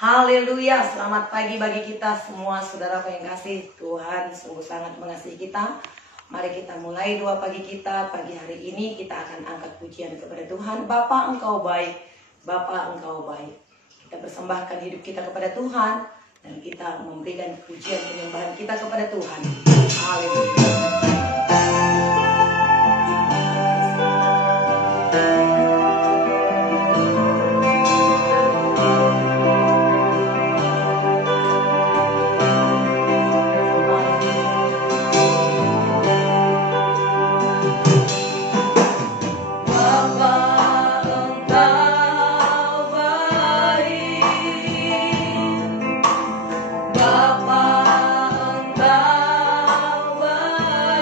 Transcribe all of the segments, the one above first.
Haleluya, selamat pagi bagi kita semua saudaraku yang kasih. Tuhan sungguh sangat mengasihi kita. Mari kita mulai doa pagi kita. Pagi hari ini kita akan angkat pujian kepada Tuhan. Bapa, Engkau baik, Bapa, Engkau baik. Kita persembahkan hidup kita kepada Tuhan dan kita memberikan pujian penyembahan kita kepada Tuhan. Haleluya. Bapa, Engkau baik.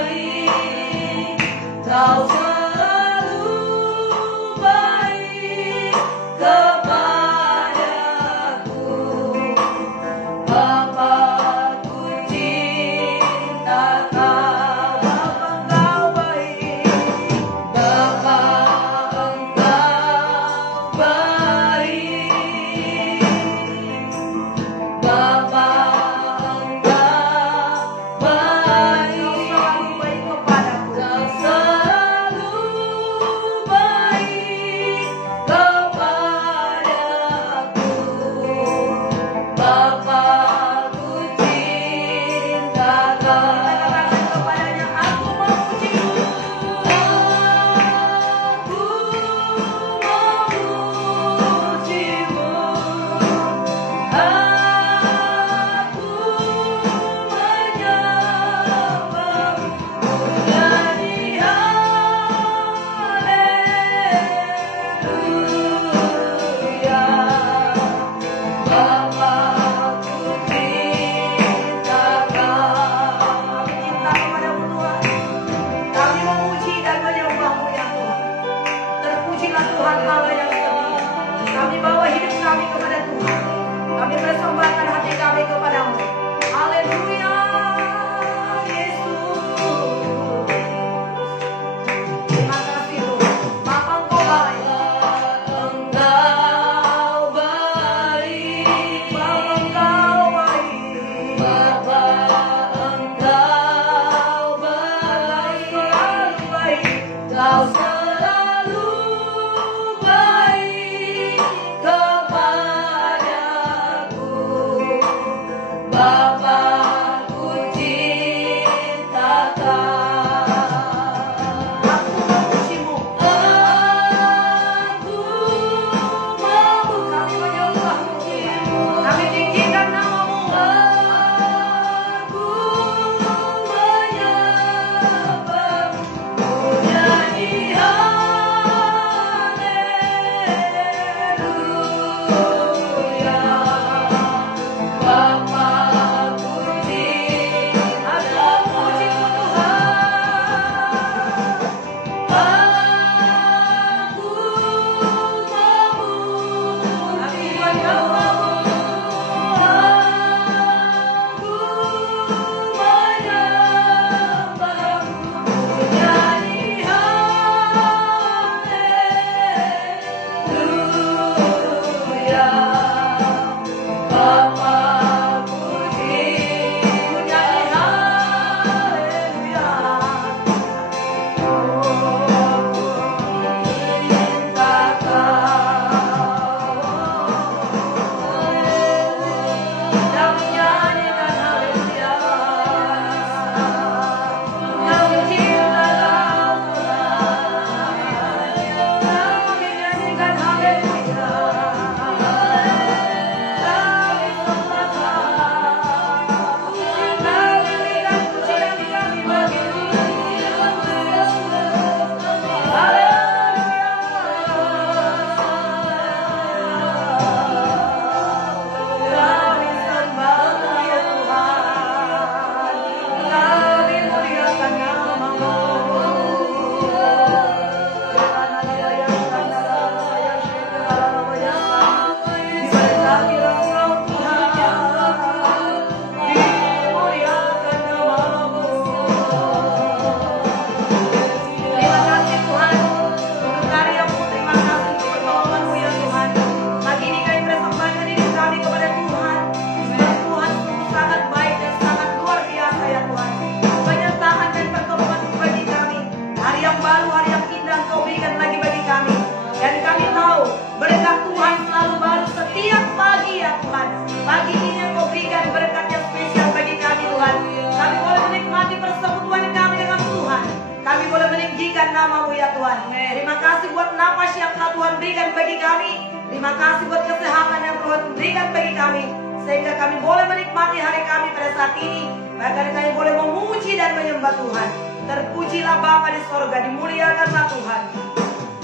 berikan bagi kami. Terima kasih buat kesehatan yang Tuhan berikan bagi kami, sehingga kami boleh menikmati hari kami pada saat ini. Bahkan kami boleh memuji dan menyembah Tuhan. Terpujilah Bapa di sorga, dimuliakanlah Tuhan.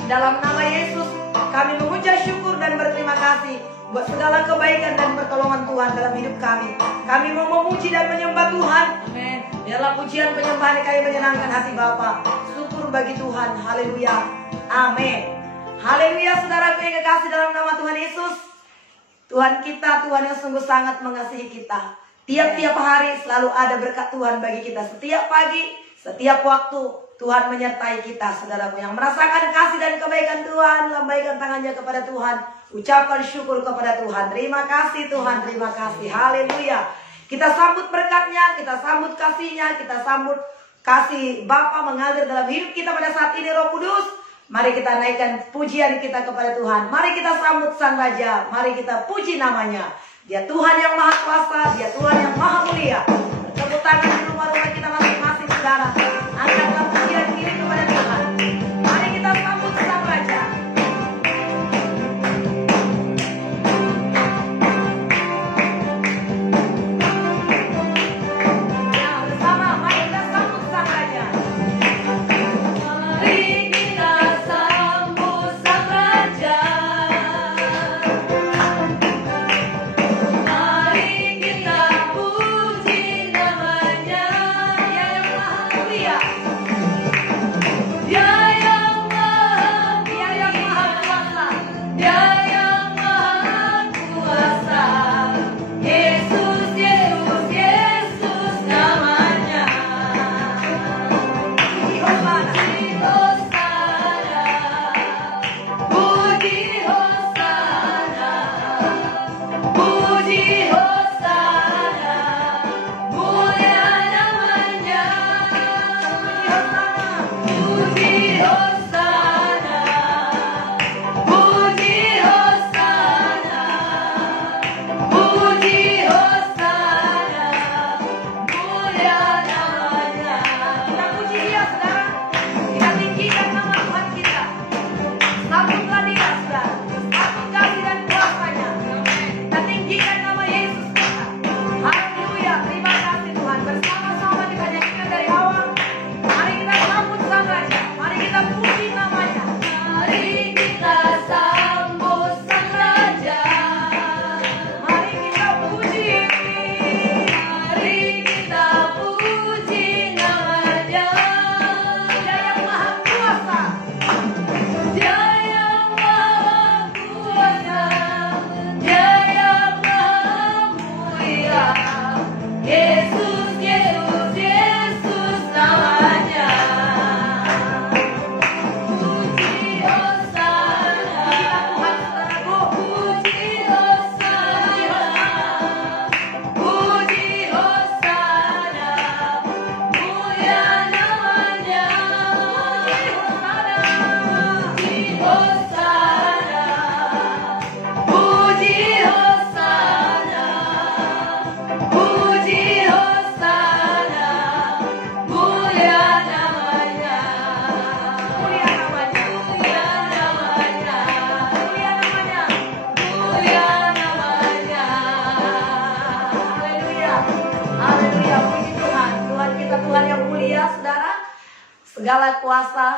Dalam nama Yesus kami mengucap syukur dan berterima kasih buat segala kebaikan dan pertolongan Tuhan dalam hidup kami. Kami mau memuji dan menyembah Tuhan. Amin. Biarlah pujian penyembahan kami menyenangkan hati Bapa. Syukur bagi Tuhan. Haleluya. Amin. Haleluya, saudaraku yang kekasih dalam nama Tuhan Yesus. Tuhan kita, Tuhan yang sungguh sangat mengasihi kita. Tiap-tiap hari selalu ada berkat Tuhan bagi kita. Setiap pagi, setiap waktu Tuhan menyertai kita, saudaraku yang merasakan kasih dan kebaikan Tuhan. Lambaikan tangannya kepada Tuhan, ucapkan syukur kepada Tuhan. Terima kasih Tuhan, terima kasih. Haleluya. Kita sambut berkatnya, kita sambut kasihnya, kita sambut kasih Bapa mengalir dalam hidup kita pada saat ini. Roh Kudus, mari kita naikkan pujian kita kepada Tuhan. Mari kita sambut Sang Raja, mari kita puji namanya. Dia Tuhan yang maha kuasa, dia Tuhan yang maha mulia. Bertepuk tangan di rumah-rumah kita masing-masing, saudara. Angkatlah pujian kiri kepada Tuhan. Mari kita sambut Sang Raja. Ya, bersama, mari kita sambut Sang Raja. Mari kita sambut Sang Raja. Mari kita puji namanya. Dia yang maha mulia. Dia yang maha kuasa. Dia yang maha kuasa. Yesus, Yesus, Yesus namanya. Puji Hosana, puji Hosana, puji Hosana, mulia namanya. Puji Hosana, puji Hosana, puji Hosana, mulia namanya. Kita puji Dia, saudara. Kita tinggikan nama Tuhan kita. Sambutlah Dia, saudara. Sambut kasih dan kuasanya. Kita tinggikan nama Yesus kita. Haleluya. Terima kasih Tuhan. Bersama-sama kita nyanyikan dari awal. Mari kita sambut Sang Raja. Mari kita puji namanya. Mari kita sambut Sang Raja. Mari kita puji. Mari kita puji namanya. Dia yang maha kuasa. Dia yang maha kuasa. Dia yang maha mulia. Yesus, Yesus, Yesus namanya. Puji Hosana. Puji Hosana. Puji Hosana. Mulia namanya. Puji Hosana. Puji Hosana. Puji Hosana. Mulia namanya. Mulia namanya. Mulia namanya. Mulia namanya. Mulia namanya. Haleluya. Haleluya. Puji Tuhan. Tuhan kita Tuhan yang mulia, saudara. Segala kuasa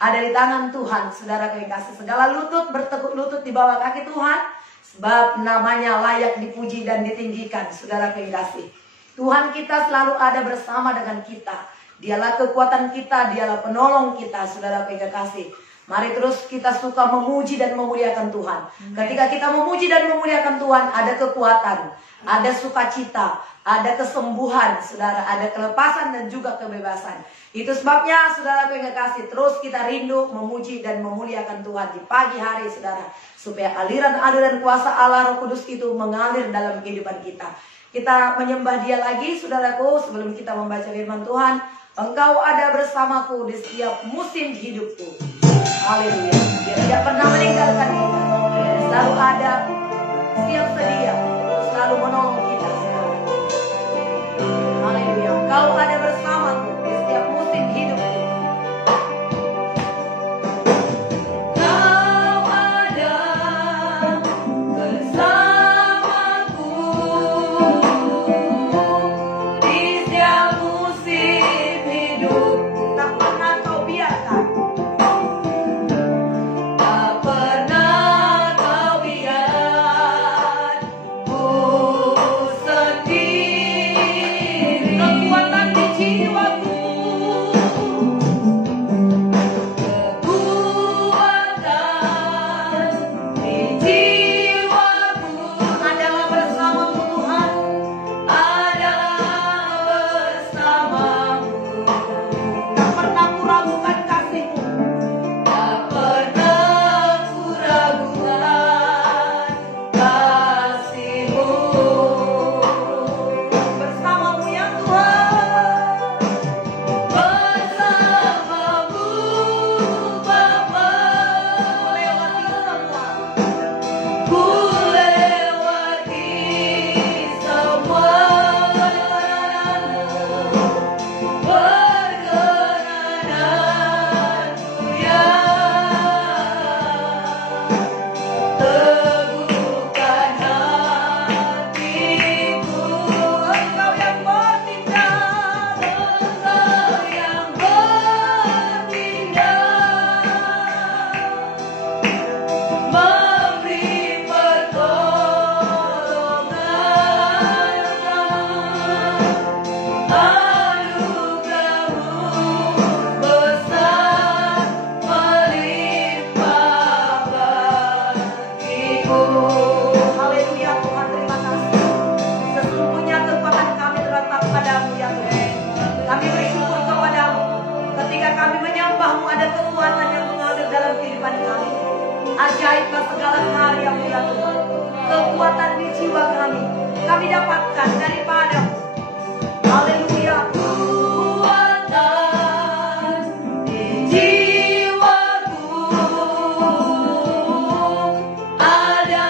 ada di tangan Tuhan, saudara yang kasih. Segala lutut bertekuk lutut di bawah kaki Tuhan, sebab namanya layak dipuji dan ditinggikan, saudara yang kasih. Tuhan kita selalu ada bersama dengan kita. Dialah kekuatan kita, dialah penolong kita, saudara yang kasih. Mari terus kita suka memuji dan memuliakan Tuhan. Ketika kita memuji dan memuliakan Tuhan, ada kekuatan, ada sukacita, ada kesembuhan, saudara, ada kelepasan dan juga kebebasan. Itu sebabnya, saudara yang kasih, terus kita rindu memuji dan memuliakan Tuhan di pagi hari, saudara, supaya aliran-aliran kuasa Allah Roh Kudus itu mengalir dalam kehidupan kita. Kita menyembah Dia lagi, saudaraku, sebelum kita membaca firman Tuhan. Engkau ada bersamaku di setiap musim hidupku. Haleluya. Dia tidak pernah meninggalkan kita. Dia selalu ada, siap sedia, selalu menolong kita. Haleluya. Engkau ada bersamaku di setiap musim hidupku. Kau ada Haleluya Tuhan, terima kasih. Sesungguhnya kekuatan kami terletak padamu ya Tuhan. Kami bersyukur kepadamu. Ketika kami menyembahmu, ada kekuatan yang mengalir dalam kehidupan kami. Ajaiblah segala karya-Mu ya Tuhan. Kekuatan di jiwa kami dapatkan daripadamu. Haleluya. Kekuatan di jiwaku ada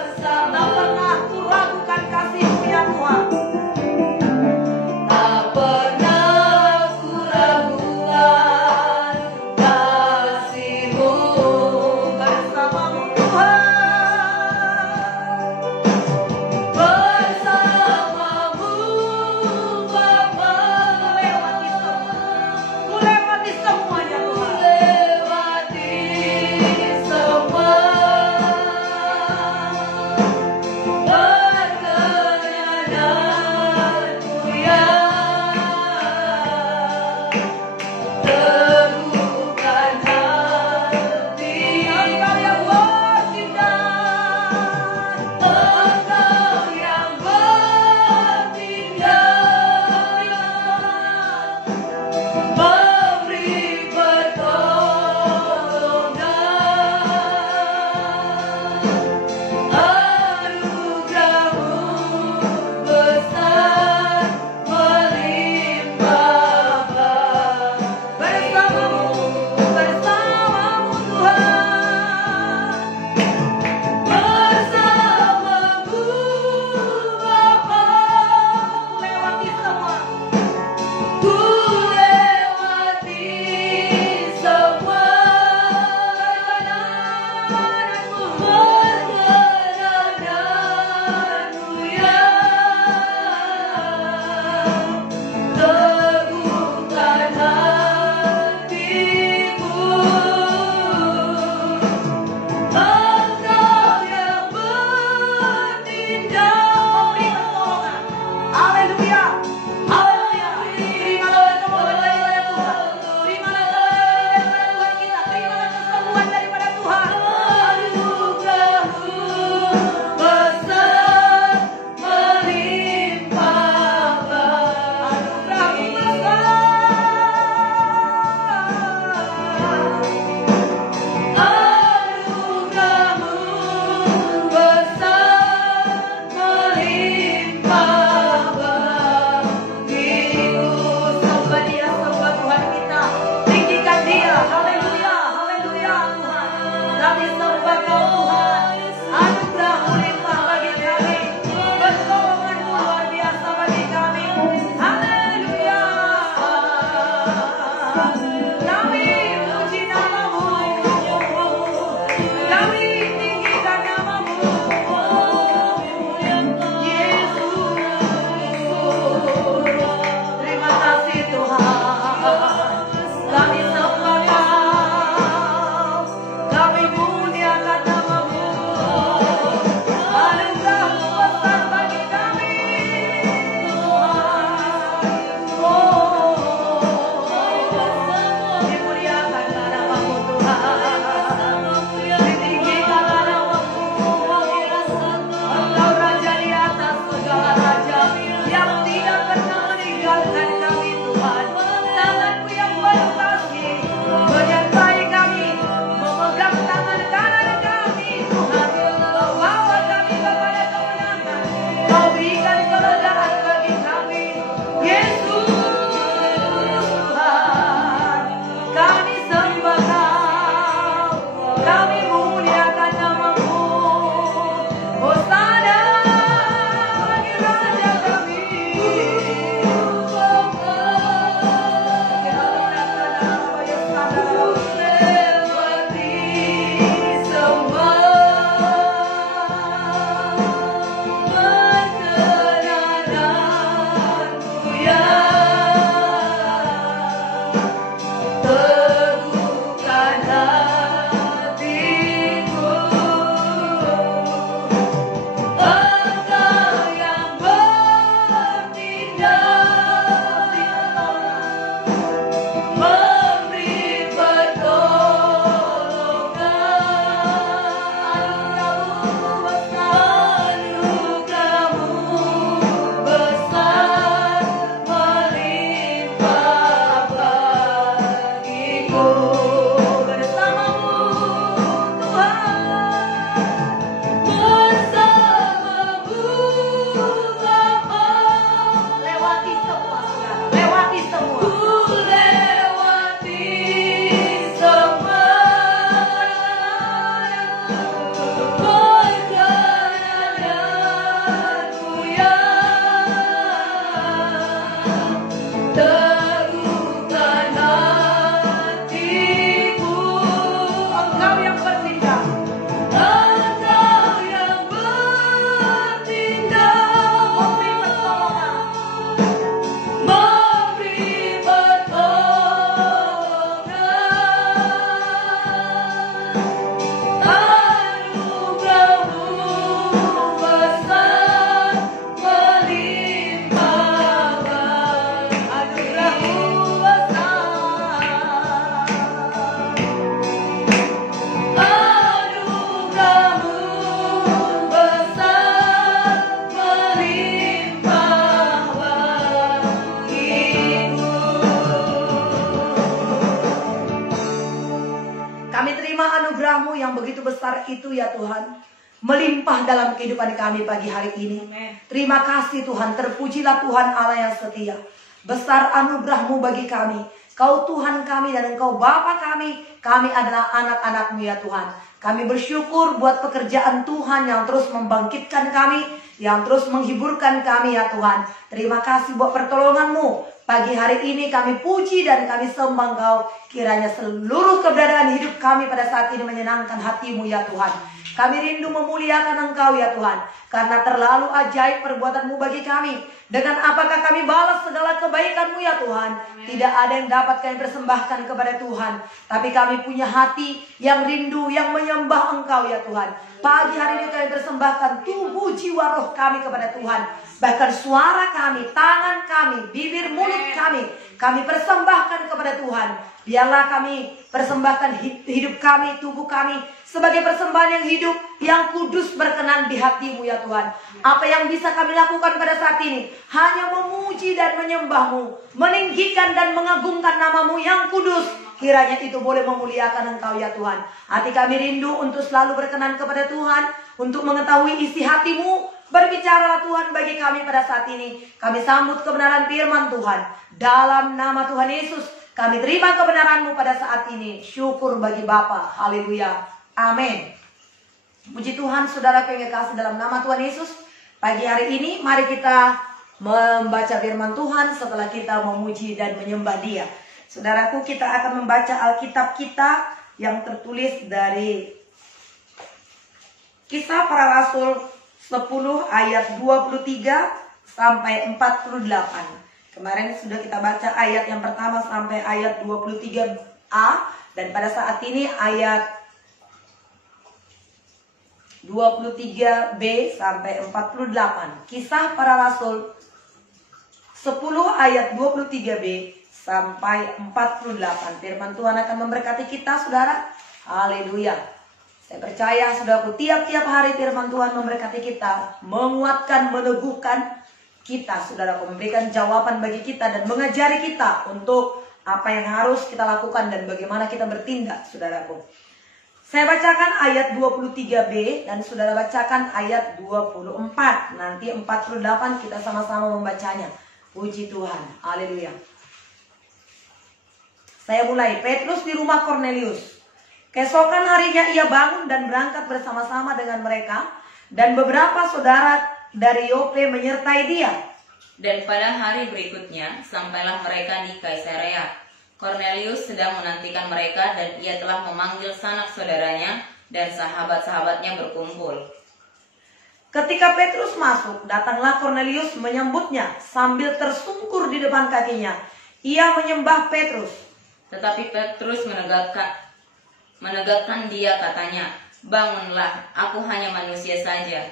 bersama. Tak pernah ku ragukan kasih-Mu ya Tuhan. Tak pernah ku ragukan kasih-Mu bersamamu. anugerah itu ya Tuhan melimpah dalam kehidupan kami pagi hari ini. Terima kasih Tuhan, terpujilah Tuhan Allah yang setia. Besar anugerah-Mu bagi kami. Kau Tuhan kami dan Engkau Bapa kami. Kami adalah anak-anak-Mu ya Tuhan. Kami bersyukur buat pekerjaan Tuhan yang terus membangkitkan kami, yang terus menghiburkan kami ya Tuhan. Terima kasih buat pertolongan-Mu. Pagi hari ini kami puji dan kami sembah Engkau. Kiranya seluruh keberadaan hidup kami pada saat ini menyenangkan hati-Mu ya Tuhan. Kami rindu memuliakan Engkau ya Tuhan, karena terlalu ajaib perbuatan-Mu bagi kami. Dengan apakah kami balas segala kebaikan-Mu ya Tuhan? Tidak ada yang dapat kami persembahkan kepada Tuhan, tapi kami punya hati yang rindu, yang menyembah Engkau ya Tuhan. Pagi hari ini kami persembahkan tubuh, jiwa, roh kami kepada Tuhan. Bahkan suara kami, tangan kami, bibir, mulut kami persembahkan kepada Tuhan. Biarlah kami persembahkan hidup kami, tubuh kami sebagai persembahan yang hidup, yang kudus, berkenan di hati-Mu ya Tuhan. Apa yang bisa kami lakukan pada saat ini? Hanya memuji dan menyembah-Mu, meninggikan dan mengagungkan nama-Mu yang kudus. Kiranya itu boleh memuliakan Engkau ya Tuhan. Hati kami rindu untuk selalu berkenan kepada Tuhan, untuk mengetahui isi hati-Mu. Berbicaralah Tuhan bagi kami pada saat ini. Kami sambut kebenaran firman Tuhan. Dalam nama Tuhan Yesus, kami terima kebenaran-Mu pada saat ini. Syukur bagi Bapa. Haleluya. Amin. Puji Tuhan, saudara yang kasih dalam nama Tuhan Yesus. Pagi hari ini mari kita membaca firman Tuhan setelah kita memuji dan menyembah Dia. Saudaraku, kita akan membaca Alkitab kita yang tertulis dari Kisah Para Rasul 10 ayat 23 sampai 48. Kemarin sudah kita baca ayat yang pertama sampai ayat 23a. Dan pada saat ini ayat 23b sampai 48. Kisah Para Rasul 10 ayat 23b sampai 48. Firman Tuhan akan memberkati kita saudara. Haleluya. Saya percaya saudaraku, tiap-tiap hari firman Tuhan memberkati kita, menguatkan, meneguhkan kita saudaraku, memberikan jawaban bagi kita dan mengajari kita untuk apa yang harus kita lakukan dan bagaimana kita bertindak saudaraku. Saya bacakan ayat 23b dan saudara bacakan ayat 24. Nanti 48 kita sama-sama membacanya. Puji Tuhan. Haleluya. Saya mulai. Petrus di rumah Kornelius. Keesokan harinya ia bangun dan berangkat bersama-sama dengan mereka, dan beberapa saudara dari Yope menyertai dia. Dan pada hari berikutnya sampailah mereka di Kaisarea. Kornelius sedang menantikan mereka, dan ia telah memanggil sanak saudaranya dan sahabat-sahabatnya berkumpul. Ketika Petrus masuk, datanglah Kornelius menyambutnya sambil tersungkur di depan kakinya. Ia menyembah Petrus. Tetapi Petrus menegakkan dia, katanya, "Bangunlah, aku hanya manusia saja."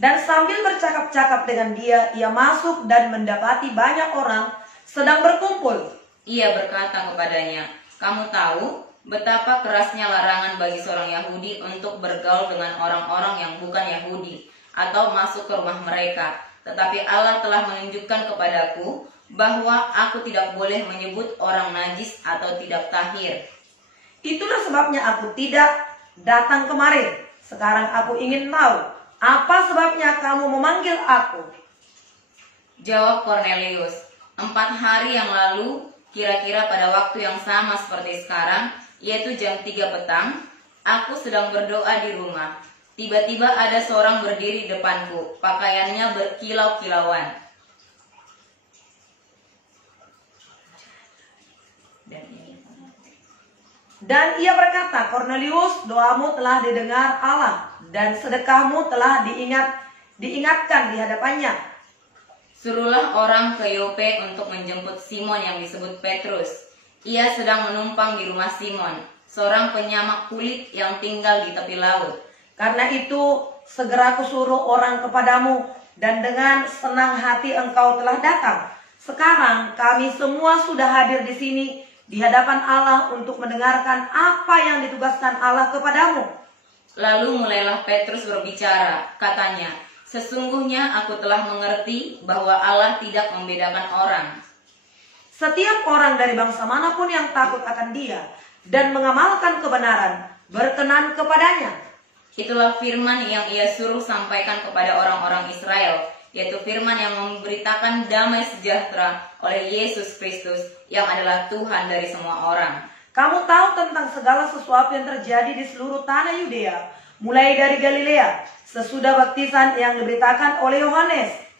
Dan sambil bercakap-cakap dengan dia, ia masuk dan mendapati banyak orang sedang berkumpul. Ia berkata kepadanya, "Kamu tahu betapa kerasnya larangan bagi seorang Yahudi untuk bergaul dengan orang-orang yang bukan Yahudi atau masuk ke rumah mereka. Tetapi Allah telah menunjukkan kepadaku bahwa aku tidak boleh menyebut orang najis atau tidak tahir. Itulah sebabnya aku tidak datang kemarin. Sekarang aku ingin tahu, apa sebabnya kamu memanggil aku?" Jawab Kornelius, 4 hari yang lalu, kira-kira pada waktu yang sama seperti sekarang, yaitu jam 3 petang, aku sedang berdoa di rumah. Tiba-tiba ada seorang berdiri di depanku, pakaiannya berkilau-kilauan. Dan ia berkata, "Kornelius, doamu telah didengar Allah, dan sedekahmu telah diingatkan di hadapannya. Suruhlah orang ke Yope untuk menjemput Simon yang disebut Petrus. Ia sedang menumpang di rumah Simon, seorang penyamak kulit yang tinggal di tepi laut. Karena itu segera kusuruh orang kepadamu, dan dengan senang hati engkau telah datang. Sekarang kami semua sudah hadir di sini di hadapan Allah untuk mendengarkan apa yang ditugaskan Allah kepadamu." Lalu mulailah Petrus berbicara, katanya, "Sesungguhnya aku telah mengerti bahwa Allah tidak membedakan orang. Setiap orang dari bangsa manapun yang takut akan Dia dan mengamalkan kebenaran, berkenan kepadanya. Itulah firman yang ia suruh sampaikan kepada orang-orang Israel, yaitu firman yang memberitakan damai sejahtera oleh Yesus Kristus yang adalah Tuhan dari semua orang. Kamu tahu tentang segala sesuatu yang terjadi di seluruh tanah Yudea, mulai dari Galilea, sesudah baptisan yang diberitakan oleh Yohanes,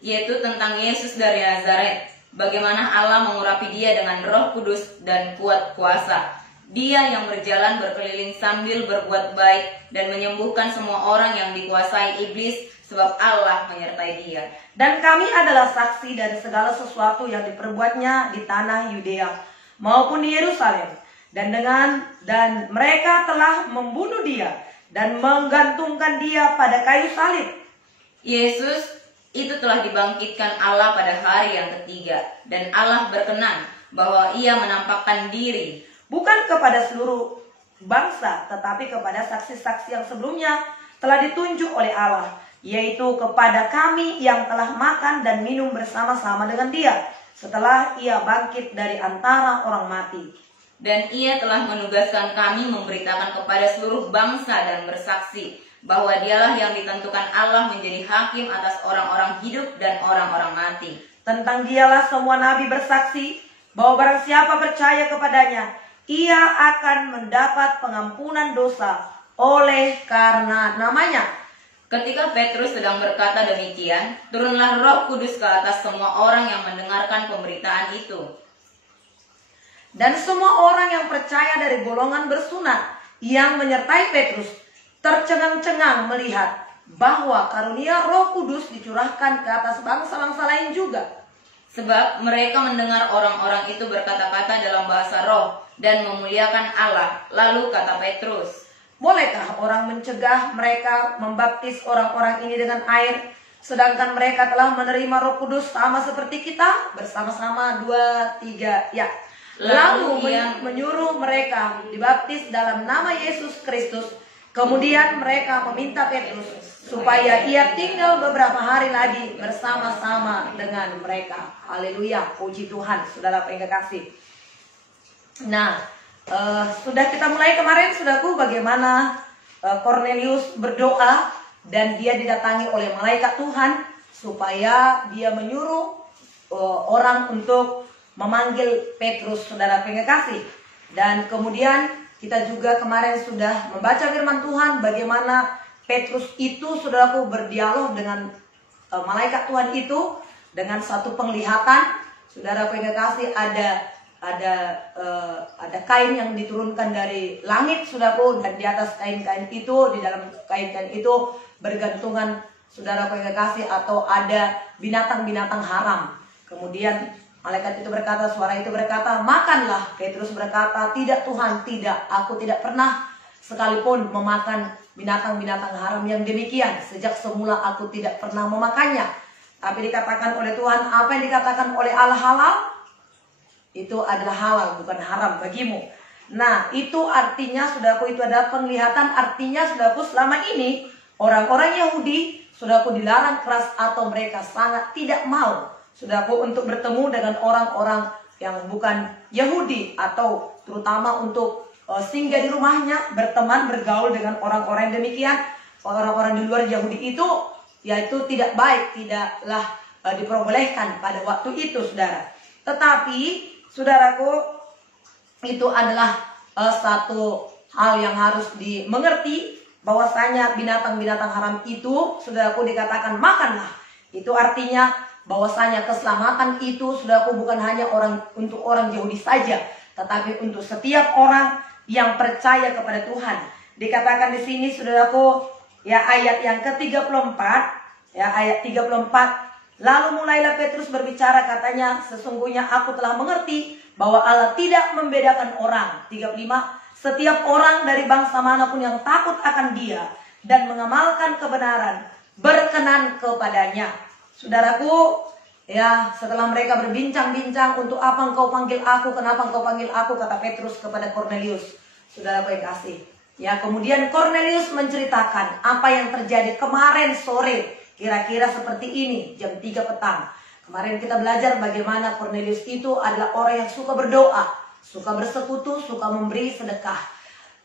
Yaitu tentang Yesus dari Nazaret, bagaimana Allah mengurapi dia dengan Roh Kudus dan kuat kuasa. Dia yang berjalan berkeliling sambil berbuat baik dan menyembuhkan semua orang yang dikuasai iblis, sebab Allah menyertai dia. Dan kami adalah saksi dari segala sesuatu yang diperbuatnya di tanah Yudea maupun di Yerusalem. Dan mereka telah membunuh dia dan menggantungkan dia pada kayu salib. Yesus itu telah dibangkitkan Allah pada hari yang ketiga, dan Allah berkenan bahwa ia menampakkan diri Bukan kepada seluruh bangsa, tetapi kepada saksi-saksi yang sebelumnya telah ditunjuk oleh Allah, yaitu kepada kami yang telah makan dan minum bersama-sama dengan dia, setelah ia bangkit dari antara orang mati. Dan ia telah menugaskan kami memberitakan kepada seluruh bangsa dan bersaksi bahwa dialah yang ditentukan Allah menjadi hakim atas orang-orang hidup dan orang-orang mati. Tentang dialah semua nabi bersaksi bahwa barang siapa percaya kepadanya, ia akan mendapat pengampunan dosa oleh karena namanya. Ketika Petrus sedang berkata demikian, turunlah Roh Kudus ke atas semua orang yang mendengarkan pemberitaan itu. Dan semua orang yang percaya dari golongan bersunat yang menyertai Petrus tercengang-cengang melihat bahwa karunia Roh Kudus dicurahkan ke atas bangsa-bangsa lain juga. Sebab mereka mendengar orang-orang itu berkata-kata dalam bahasa roh dan memuliakan Allah. Lalu kata Petrus, bolehkah orang mencegah mereka membaptis orang-orang ini dengan air, sedangkan mereka telah menerima Roh Kudus sama seperti kita? Bersama-sama 2, 3, ya. Lalu menyuruh mereka dibaptis dalam nama Yesus Kristus. Kemudian mereka meminta Petrus supaya ia tinggal beberapa hari lagi bersama-sama dengan mereka. Haleluya, puji Tuhan, saudara yang kekasih. Nah, sudah kita mulai kemarin, saudaraku, bagaimana Cornelius berdoa dan dia didatangi oleh malaikat Tuhan supaya dia menyuruh orang untuk memanggil Petrus, saudara yang kekasih. Dan kemudian kita juga kemarin sudah membaca firman Tuhan bagaimana Petrus itu, saudaraku, berdialog dengan malaikat Tuhan itu dengan satu penglihatan. Saudara yang kekasih, ada kain yang diturunkan dari langit, saudaraku, dan di atas kain-kain itu, di dalam kain-kain itu bergantungan, saudara yang kekasih, atau ada binatang-binatang haram. Kemudian malaikat itu berkata, suara itu berkata, makanlah. Petrus berkata, tidak Tuhan, tidak, aku tidak pernah sekalipun memakan binatang-binatang haram yang demikian. Sejak semula aku tidak pernah memakannya. Tapi dikatakan oleh Tuhan, apa yang dikatakan oleh Allah halal, itu adalah halal, bukan haram bagimu. Nah, itu artinya, saudaraku, itu adalah penglihatan. Artinya, saudaraku, selama ini orang-orang Yahudi, saudaraku, dilarang keras atau mereka sangat tidak mau, saudaraku, untuk bertemu dengan orang-orang yang bukan Yahudi, atau terutama untuk singgah di rumahnya, berteman, bergaul dengan orang-orang yang demikian. Orang-orang di luar Yahudi itu, yaitu tidak baik, tidaklah diperbolehkan pada waktu itu, saudara. Tetapi, saudaraku, itu adalah satu hal yang harus dimengerti, bahwasanya binatang-binatang haram itu, saudaraku, dikatakan makanlah. Itu artinya bahwasanya keselamatan itu, saudaraku, bukan hanya untuk orang Yahudi saja, tetapi untuk setiap orang yang percaya kepada Tuhan. Dikatakan di sini, saudaraku, ya, ayat yang ke-34, ya, ayat 34. Lalu mulailah Petrus berbicara, katanya, sesungguhnya aku telah mengerti bahwa Allah tidak membedakan orang. 35. Setiap orang dari bangsa manapun yang takut akan dia dan mengamalkan kebenaran, berkenan kepadanya. Saudaraku, ya, setelah mereka berbincang-bincang, untuk apa engkau panggil aku, kenapa engkau panggil aku, kata Petrus kepada Cornelius. Saudaraku yang kasih, ya, kemudian Cornelius menceritakan apa yang terjadi kemarin sore, kira-kira seperti ini, jam 3 petang. Kemarin kita belajar bagaimana Cornelius itu adalah orang yang suka berdoa, suka bersekutu, suka memberi sedekah.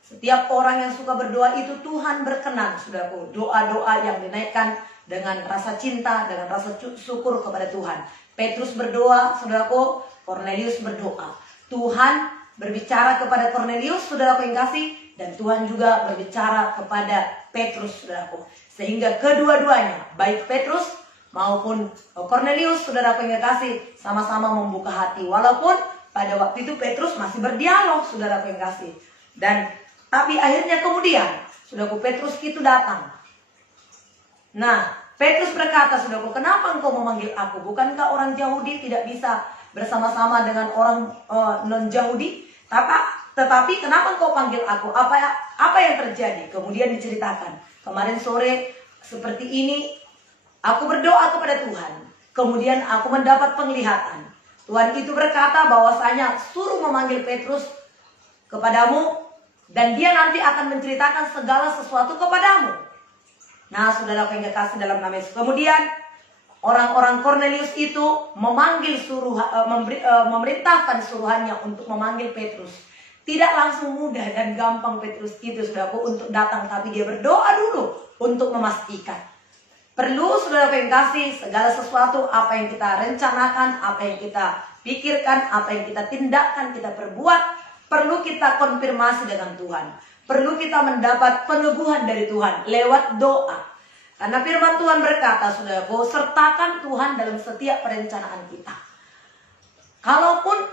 Setiap orang yang suka berdoa itu Tuhan berkenan, saudaraku. Doa-doa yang dinaikkan dengan rasa cinta, dengan rasa syukur kepada Tuhan. Petrus berdoa, saudaraku. Cornelius berdoa. Tuhan berbicara kepada Cornelius, saudaraku yang kasih, dan Tuhan juga berbicara kepada Petrus, saudaraku. Sehingga kedua-duanya, baik Petrus maupun Cornelius, saudaraku yang kasih, sama-sama membuka hati. Walaupun pada waktu itu Petrus masih berdialog, saudaraku yang kasih. Dan tapi akhirnya kemudian, saudaraku, Petrus itu datang. Nah, Petrus berkata, saudaraku, kenapa engkau memanggil aku? Bukankah orang Yahudi tidak bisa bersama-sama dengan orang non-Yahudi? Tetapi kenapa engkau panggil aku? Apa yang terjadi? Kemudian diceritakan. Kemarin sore seperti ini, aku berdoa kepada Tuhan. Kemudian aku mendapat penglihatan. Tuhan itu berkata bahwasanya suruh memanggil Petrus kepadamu, dan dia nanti akan menceritakan segala sesuatu kepadamu. Nah, saudara yang kekasih dalam nama Yesus. Kemudian orang-orang Cornelius itu memerintahkan suruhannya untuk memanggil Petrus. Tidak langsung mudah dan gampang Petrus itu, saudaraku, untuk datang, tapi dia berdoa dulu untuk memastikan. Perlu, saudara yang kasih, segala sesuatu apa yang kita rencanakan, apa yang kita pikirkan, apa yang kita tindakan, kita perbuat, perlu kita konfirmasi dengan Tuhan. Perlu kita mendapat peneguhan dari Tuhan lewat doa. Karena firman Tuhan berkata, saudaraku, sertakan Tuhan dalam setiap perencanaan kita. Kalaupun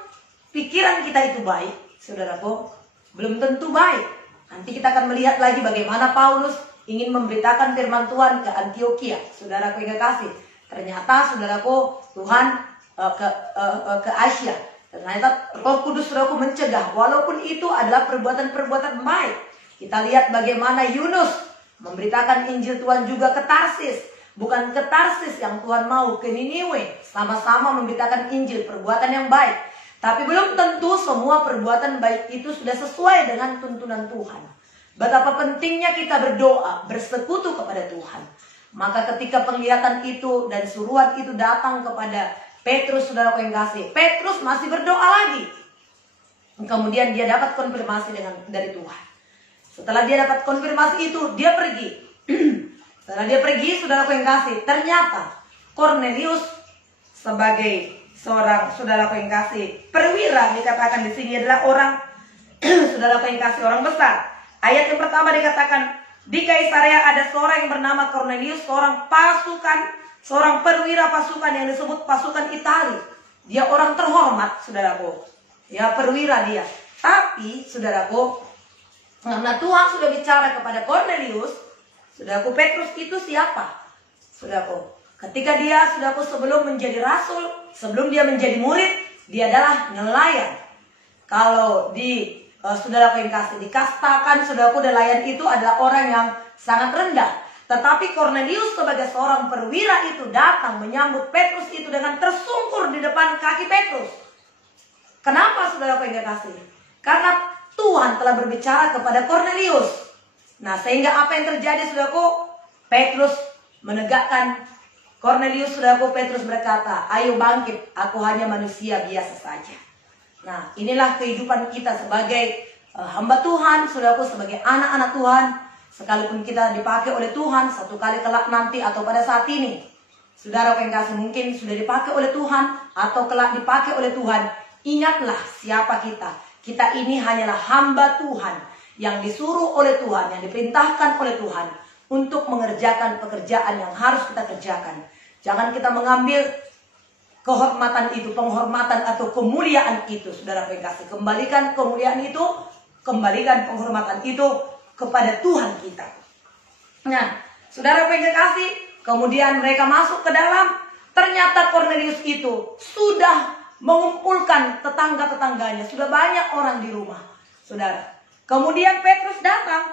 pikiran kita itu baik, saudaraku, belum tentu baik. Nanti kita akan melihat lagi bagaimana Paulus ingin memberitakan firman Tuhan ke Antioquia. Saudaraku yang kasih, ternyata saudaraku, Tuhan ke Asia. Ternyata Roh Kudus, saudaraku, mencegah. Walaupun itu adalah perbuatan-perbuatan baik. Kita lihat bagaimana Yunus memberitakan Injil Tuhan juga ke Tarsis. Bukan ke Tarsis yang Tuhan mau, ke Niniwe. Sama-sama memberitakan Injil, perbuatan yang baik. Tapi belum tentu semua perbuatan baik itu sudah sesuai dengan tuntunan Tuhan. Betapa pentingnya kita berdoa, bersekutu kepada Tuhan. Maka ketika penglihatan itu dan suruhan itu datang kepada Petrus, saudaraku yang kasih, Petrus masih berdoa lagi. Kemudian dia dapat konfirmasi dari Tuhan. Setelah dia dapat konfirmasi itu, dia pergi. Setelah dia pergi, saudaraku yang kasih, ternyata Cornelius sebagai seorang, saudaraku yang kasih, perwira, dikatakan di sini adalah orang saudaraku yang kasih, orang besar. Ayat yang pertama dikatakan, di Kaisarea ada seorang yang bernama Cornelius, seorang perwira pasukan yang disebut pasukan Itali. Dia orang terhormat, saudaraku. Ya, perwira dia. Tapi, saudaraku, karena Tuhan sudah bicara kepada Cornelius, saudaraku, Petrus itu siapa? Saudaraku, ketika dia, saudaraku, sebelum menjadi rasul, sebelum dia menjadi murid, dia adalah nelayan. Kalau saudaraku yang kasih, dikastakan, saudaraku, nelayan itu adalah orang yang sangat rendah. Tetapi Cornelius sebagai seorang perwira itu datang menyambut Petrus itu dengan tersungkur di depan kaki Petrus. Kenapa, saudaraku yang kasih? Karena Tuhan telah berbicara kepada Cornelius. Nah, sehingga apa yang terjadi, saudaraku? Petrus menegakkan Cornelius, saudaraku. Petrus berkata, ayo bangkit, aku hanya manusia biasa saja. Nah, inilah kehidupan kita sebagai hamba Tuhan, saudaraku, sebagai anak-anak Tuhan. Sekalipun kita dipakai oleh Tuhan, satu kali kelak nanti atau pada saat ini, saudara yang kasih, mungkin sudah dipakai oleh Tuhan atau kelak dipakai oleh Tuhan. Ingatlah siapa kita. Kita ini hanyalah hamba Tuhan yang disuruh oleh Tuhan, yang diperintahkan oleh Tuhan untuk mengerjakan pekerjaan yang harus kita kerjakan. Jangan kita mengambil kehormatan itu, penghormatan atau kemuliaan itu, saudara yang kasih. Kembalikan kemuliaan itu, kembalikan penghormatan itu kepada Tuhan kita. Nah, saudara yang kasih, kemudian mereka masuk ke dalam. Ternyata Cornelius itu sudah mengumpulkan tetangga-tetangganya. Sudah banyak orang di rumah, saudara. Kemudian Petrus datang.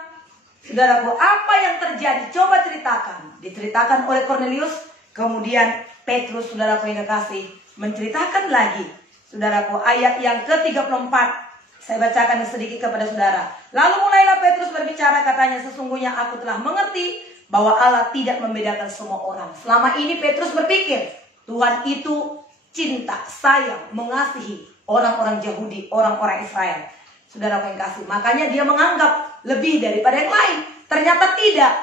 Saudaraku, apa yang terjadi? Coba ceritakan. Diceritakan oleh Cornelius. Kemudian Petrus, saudaraku yang kasih, menceritakan lagi. Saudaraku, ayat yang ke-34. Saya bacakan sedikit kepada saudara. Lalu mulailah Petrus berbicara, katanya, sesungguhnya aku telah mengerti bahwa Allah tidak membedakan semua orang. Selama ini Petrus berpikir, Tuhan itu cinta, sayang, mengasihi orang-orang Yahudi, orang-orang Israel. Saudara yang kasih, makanya dia menganggap lebih daripada yang lain. Ternyata tidak.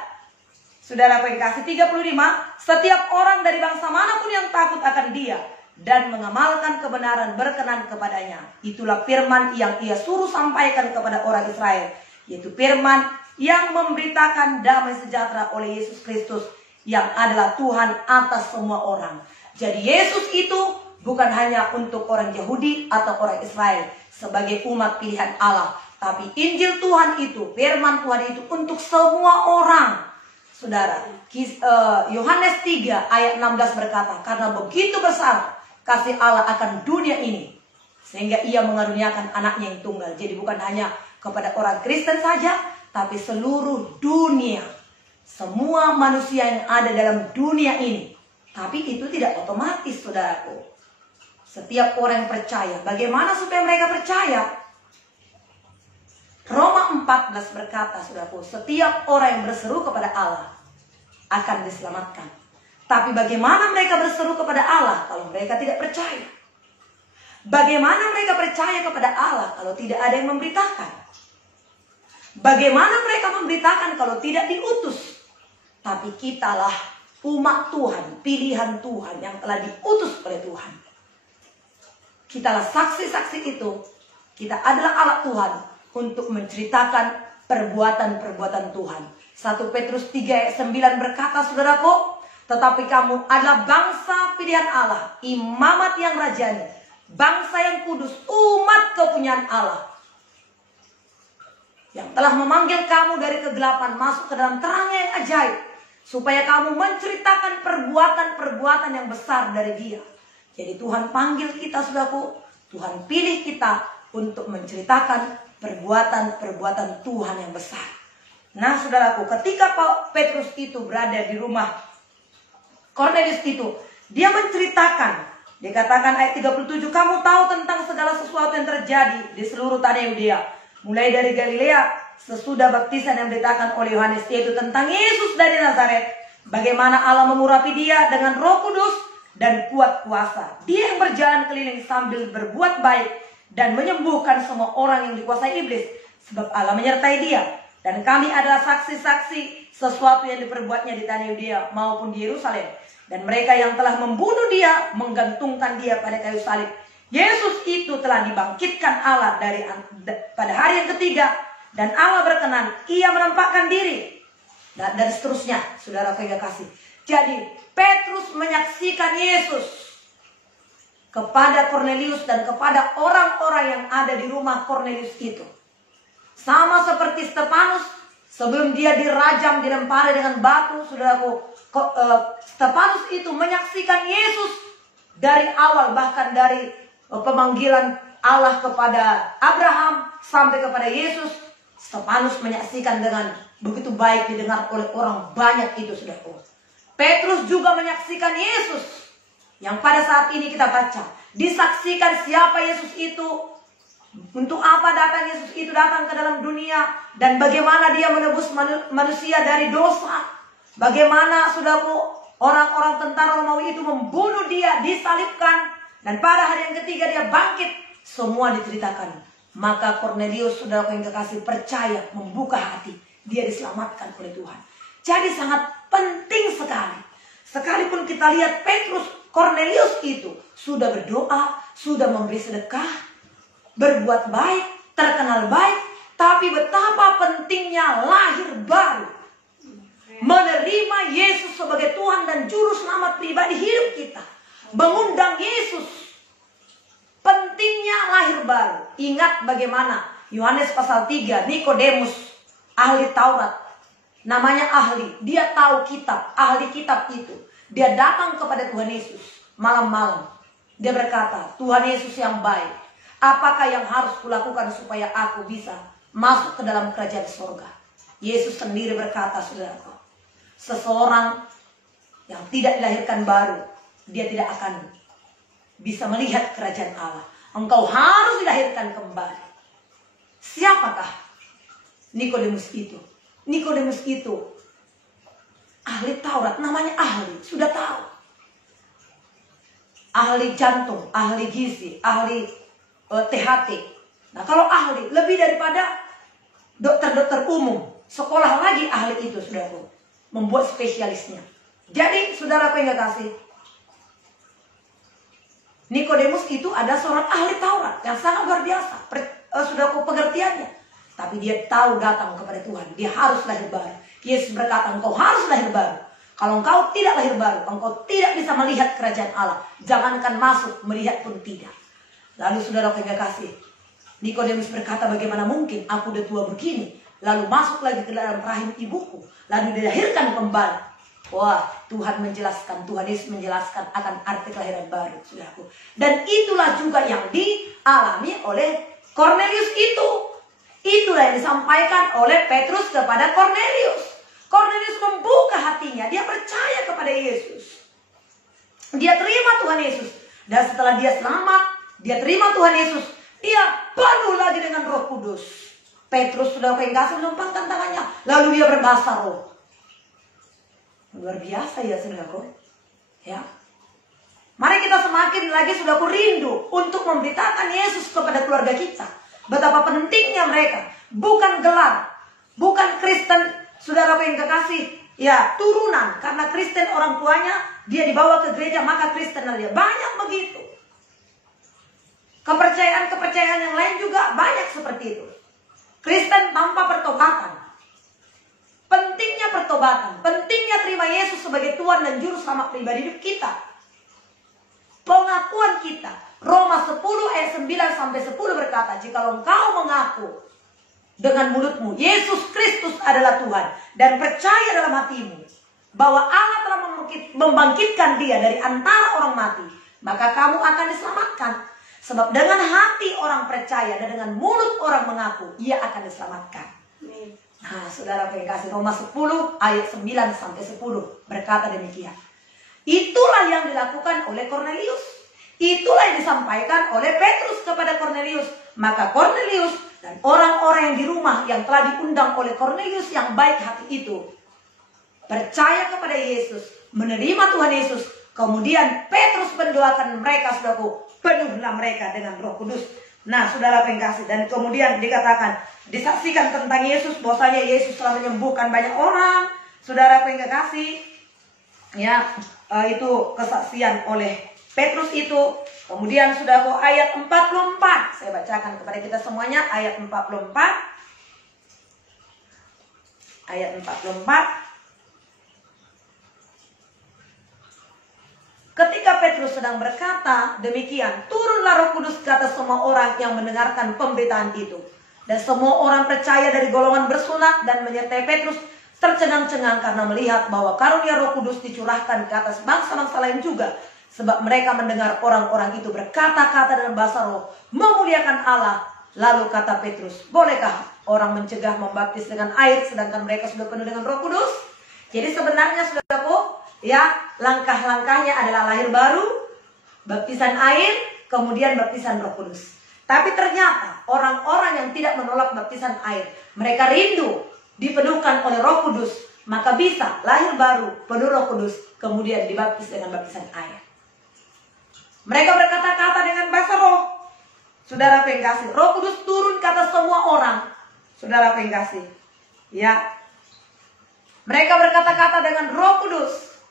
Saudara yang kasih 35, setiap orang dari bangsa manapun yang takut akan dia dan mengamalkan kebenaran berkenan kepadanya. Itulah firman yang ia suruh sampaikan kepada orang Israel, yaitu firman yang memberitakan damai sejahtera oleh Yesus Kristus yang adalah Tuhan atas semua orang. Jadi Yesus itu bukan hanya untuk orang Yahudi atau orang Israel sebagai umat pilihan Allah, tapi Injil Tuhan itu, firman Tuhan itu untuk semua orang. Saudara, Yohanes 3 ayat 16 berkata, karena begitu besar kasih Allah akan dunia ini, sehingga ia mengaruniakan anaknya yang tunggal. Jadi bukan hanya kepada orang Kristen saja, tapi seluruh dunia. Semua manusia yang ada dalam dunia ini. Tapi itu tidak otomatis, saudaraku. Setiap orang yang percaya. Bagaimana supaya mereka percaya? Roma 14 berkata, saudaraku, setiap orang yang berseru kepada Allah akan diselamatkan. Tapi bagaimana mereka berseru kepada Allah kalau mereka tidak percaya? Bagaimana mereka percaya kepada Allah kalau tidak ada yang memberitakan? Bagaimana mereka memberitakan kalau tidak diutus? Tapi kitalah umat Tuhan, pilihan Tuhan yang telah diutus oleh Tuhan. Kitalah saksi-saksi itu. Kita adalah alat Tuhan untuk menceritakan perbuatan-perbuatan Tuhan. 1 Petrus 3 ayat 9 berkata, saudaraku, tetapi kamu adalah bangsa pilihan Allah, imamat yang rajani, bangsa yang kudus, umat kepunyaan Allah, yang telah memanggil kamu dari kegelapan masuk ke dalam terangnya yang ajaib, supaya kamu menceritakan perbuatan-perbuatan yang besar dari Dia. Jadi Tuhan panggil kita, saudaraku, Tuhan pilih kita untuk menceritakan perbuatan-perbuatan Tuhan yang besar. Nah, saudaraku, ketika Petrus itu berada di rumah Kornelius itu, dia menceritakan, dikatakan ayat 37, kamu tahu tentang segala sesuatu yang terjadi di seluruh tanah Yudea, mulai dari Galilea sesudah baptisan yang diberitakan oleh Yohanes, yaitu tentang Yesus dari Nazaret, bagaimana Allah mengurapi dia dengan Roh Kudus dan kuat kuasa. Dia yang berjalan keliling sambil berbuat baik dan menyembuhkan semua orang yang dikuasai iblis, sebab Allah menyertai dia. Dan kami adalah saksi-saksi sesuatu yang diperbuatnya di tanah Yudea maupun di Yerusalem. Dan mereka yang telah membunuh dia, menggantungkan dia pada kayu salib. Yesus itu telah dibangkitkan Allah pada hari yang ketiga, dan Allah berkenan, ia menampakkan diri. Dan seterusnya, saudara yang kasih. Jadi Petrus menyaksikan Yesus kepada Kornelius dan kepada orang-orang yang ada di rumah Kornelius itu. Sama seperti Stefanus, sebelum dia dirajam, dilempari dengan batu, saudaraku, Stefanus itu menyaksikan Yesus dari awal, bahkan dari pemanggilan Allah kepada Abraham sampai kepada Yesus. Stefanus menyaksikan dengan begitu baik, didengar oleh orang banyak itu, saudaraku. Petrus juga menyaksikan Yesus yang pada saat ini kita baca. Disaksikan siapa Yesus itu, untuk apa datang Yesus itu datang ke dalam dunia, dan bagaimana dia menebus manusia dari dosa. Bagaimana, saudaraku, orang-orang tentara Romawi itu membunuh dia, disalibkan, dan pada hari yang ketiga dia bangkit. Semua diceritakan. Maka Kornelius, saudaraku yang kekasih, percaya, membuka hati. Dia diselamatkan oleh Tuhan. Jadi sangat penting sekali. Sekalipun kita lihat Petrus, Kornelius itu sudah berdoa, sudah memberi sedekah, berbuat baik, terkenal baik, tapi betapa pentingnya lahir baru. Menerima Yesus sebagai Tuhan dan Juru Selamat pribadi hidup kita. Mengundang Yesus. Pentingnya lahir baru. Ingat bagaimana Yohanes pasal 3, Nikodemus, ahli Taurat. Namanya ahli, dia tahu kitab, ahli kitab itu. Dia datang kepada Tuhan Yesus malam-malam. Dia berkata, Tuhan Yesus yang baik, apakah yang harus kulakukan supaya aku bisa masuk ke dalam kerajaan surga? Yesus sendiri berkata, saudaraku, seseorang yang tidak dilahirkan baru, dia tidak akan bisa melihat kerajaan Allah. Engkau harus dilahirkan kembali. Siapakah Nikodemus itu? Nikodemus itu ahli Taurat, namanya ahli, sudah tahu. Ahli jantung, ahli gizi, ahli THT. Nah, kalau ahli, lebih daripada dokter-dokter umum, sekolah lagi ahli itu, saudaraku, membuat spesialisnya. Jadi, saudaraku yang kasih, Nikodemus itu ada seorang ahli Taurat yang sangat luar biasa, saudaraku, pengertiannya. Tapi dia tahu datang kepada Tuhan, dia harus lahir baru. Yesus berkata, engkau harus lahir baru. Kalau engkau tidak lahir baru, engkau tidak bisa melihat kerajaan Allah. Jangankan masuk, melihat pun tidak. Lalu saudaraku yang kasih, Nikodemus berkata, bagaimana mungkin aku udah tua begini, lalu masuk lagi ke dalam rahim ibuku, lalu dilahirkan kembali. Wah, Tuhan menjelaskan, Tuhan Yesus menjelaskan akan arti kelahiran baru, saudaraku. Dan itulah juga yang dialami oleh Kornelius itu. Itulah yang disampaikan oleh Petrus kepada Kornelius. Kornelius membuka hatinya, dia percaya kepada Yesus. Dia terima Tuhan Yesus. Dan setelah dia selamat, dia terima Tuhan Yesus, dia penuh lagi dengan Roh Kudus. Petrus sudah kasih melempangkan tangannya, lalu dia berbahasa roh. Luar biasa ya saudaraku. Ya. Mari kita semakin lagi saudaraku rindu untuk memberitakan Yesus kepada keluarga kita. Betapa pentingnya mereka. Bukan gelar, bukan Kristen, saudaraku yang kekasih, ya turunan. Karena Kristen orang tuanya, dia dibawa ke gereja, maka Kristen dia. Banyak begitu. Kepercayaan-kepercayaan yang lain juga banyak seperti itu. Kristen tanpa pertobatan. Pentingnya pertobatan, pentingnya terima Yesus sebagai Tuhan dan Juru Selamat pribadi hidup kita. Pengakuan kita. Roma 10 ayat 9 sampai 10 berkata, jika engkau mengaku dengan mulutmu Yesus Kristus adalah Tuhan dan percaya dalam hatimu bahwa Allah telah membangkitkan dia dari antara orang mati, maka kamu akan diselamatkan. Sebab dengan hati orang percaya dan dengan mulut orang mengaku, ia akan diselamatkan. Nah, saudara yang kasih, Roma 10 ayat 9 sampai 10 berkata demikian. Itulah yang dilakukan oleh Kornelius. Itulah yang disampaikan oleh Petrus kepada Kornelius. Maka Kornelius dan orang-orang yang di rumah yang telah diundang oleh Kornelius yang baik hati itu percaya kepada Yesus, menerima Tuhan Yesus. Kemudian Petrus mendoakan mereka, saudaraku, penuhlah mereka dengan Roh Kudus. Nah, saudara pengkasih, dan kemudian dikatakan, disaksikan tentang Yesus, bahwasanya Yesus telah menyembuhkan banyak orang. Saudara pengkasih, ya, itu kesaksian oleh Petrus itu. Kemudian saudaraku, ayat 44, saya bacakan kepada kita semuanya, ayat 44. Ayat 44. Ketika Petrus sedang berkata demikian, turunlah Roh Kudus ke atas semua orang yang mendengarkan pemberitaan itu. Dan semua orang percaya dari golongan bersunat dan menyertai Petrus tercengang-cengang karena melihat bahwa karunia Roh Kudus dicurahkan ke atas bangsa-bangsa lain juga. Sebab mereka mendengar orang-orang itu berkata-kata dalam bahasa roh, memuliakan Allah. Lalu kata Petrus, bolehkah orang mencegah membaptis dengan air sedangkan mereka sudah penuh dengan Roh Kudus? Jadi sebenarnya saudaraku, ya, langkah-langkahnya adalah lahir baru, baptisan air, kemudian baptisan Roh Kudus. Tapi ternyata orang-orang yang tidak menolak baptisan air, mereka rindu dipenuhkan oleh Roh Kudus, maka bisa lahir baru, penuh Roh Kudus, kemudian dibaptis dengan baptisan air. Mereka berkata-kata dengan bahasa roh. Saudara pengkasih, Roh Kudus turun ke atas semua orang. Saudara pengkasih, ya, mereka berkata-kata dengan Roh Kudus,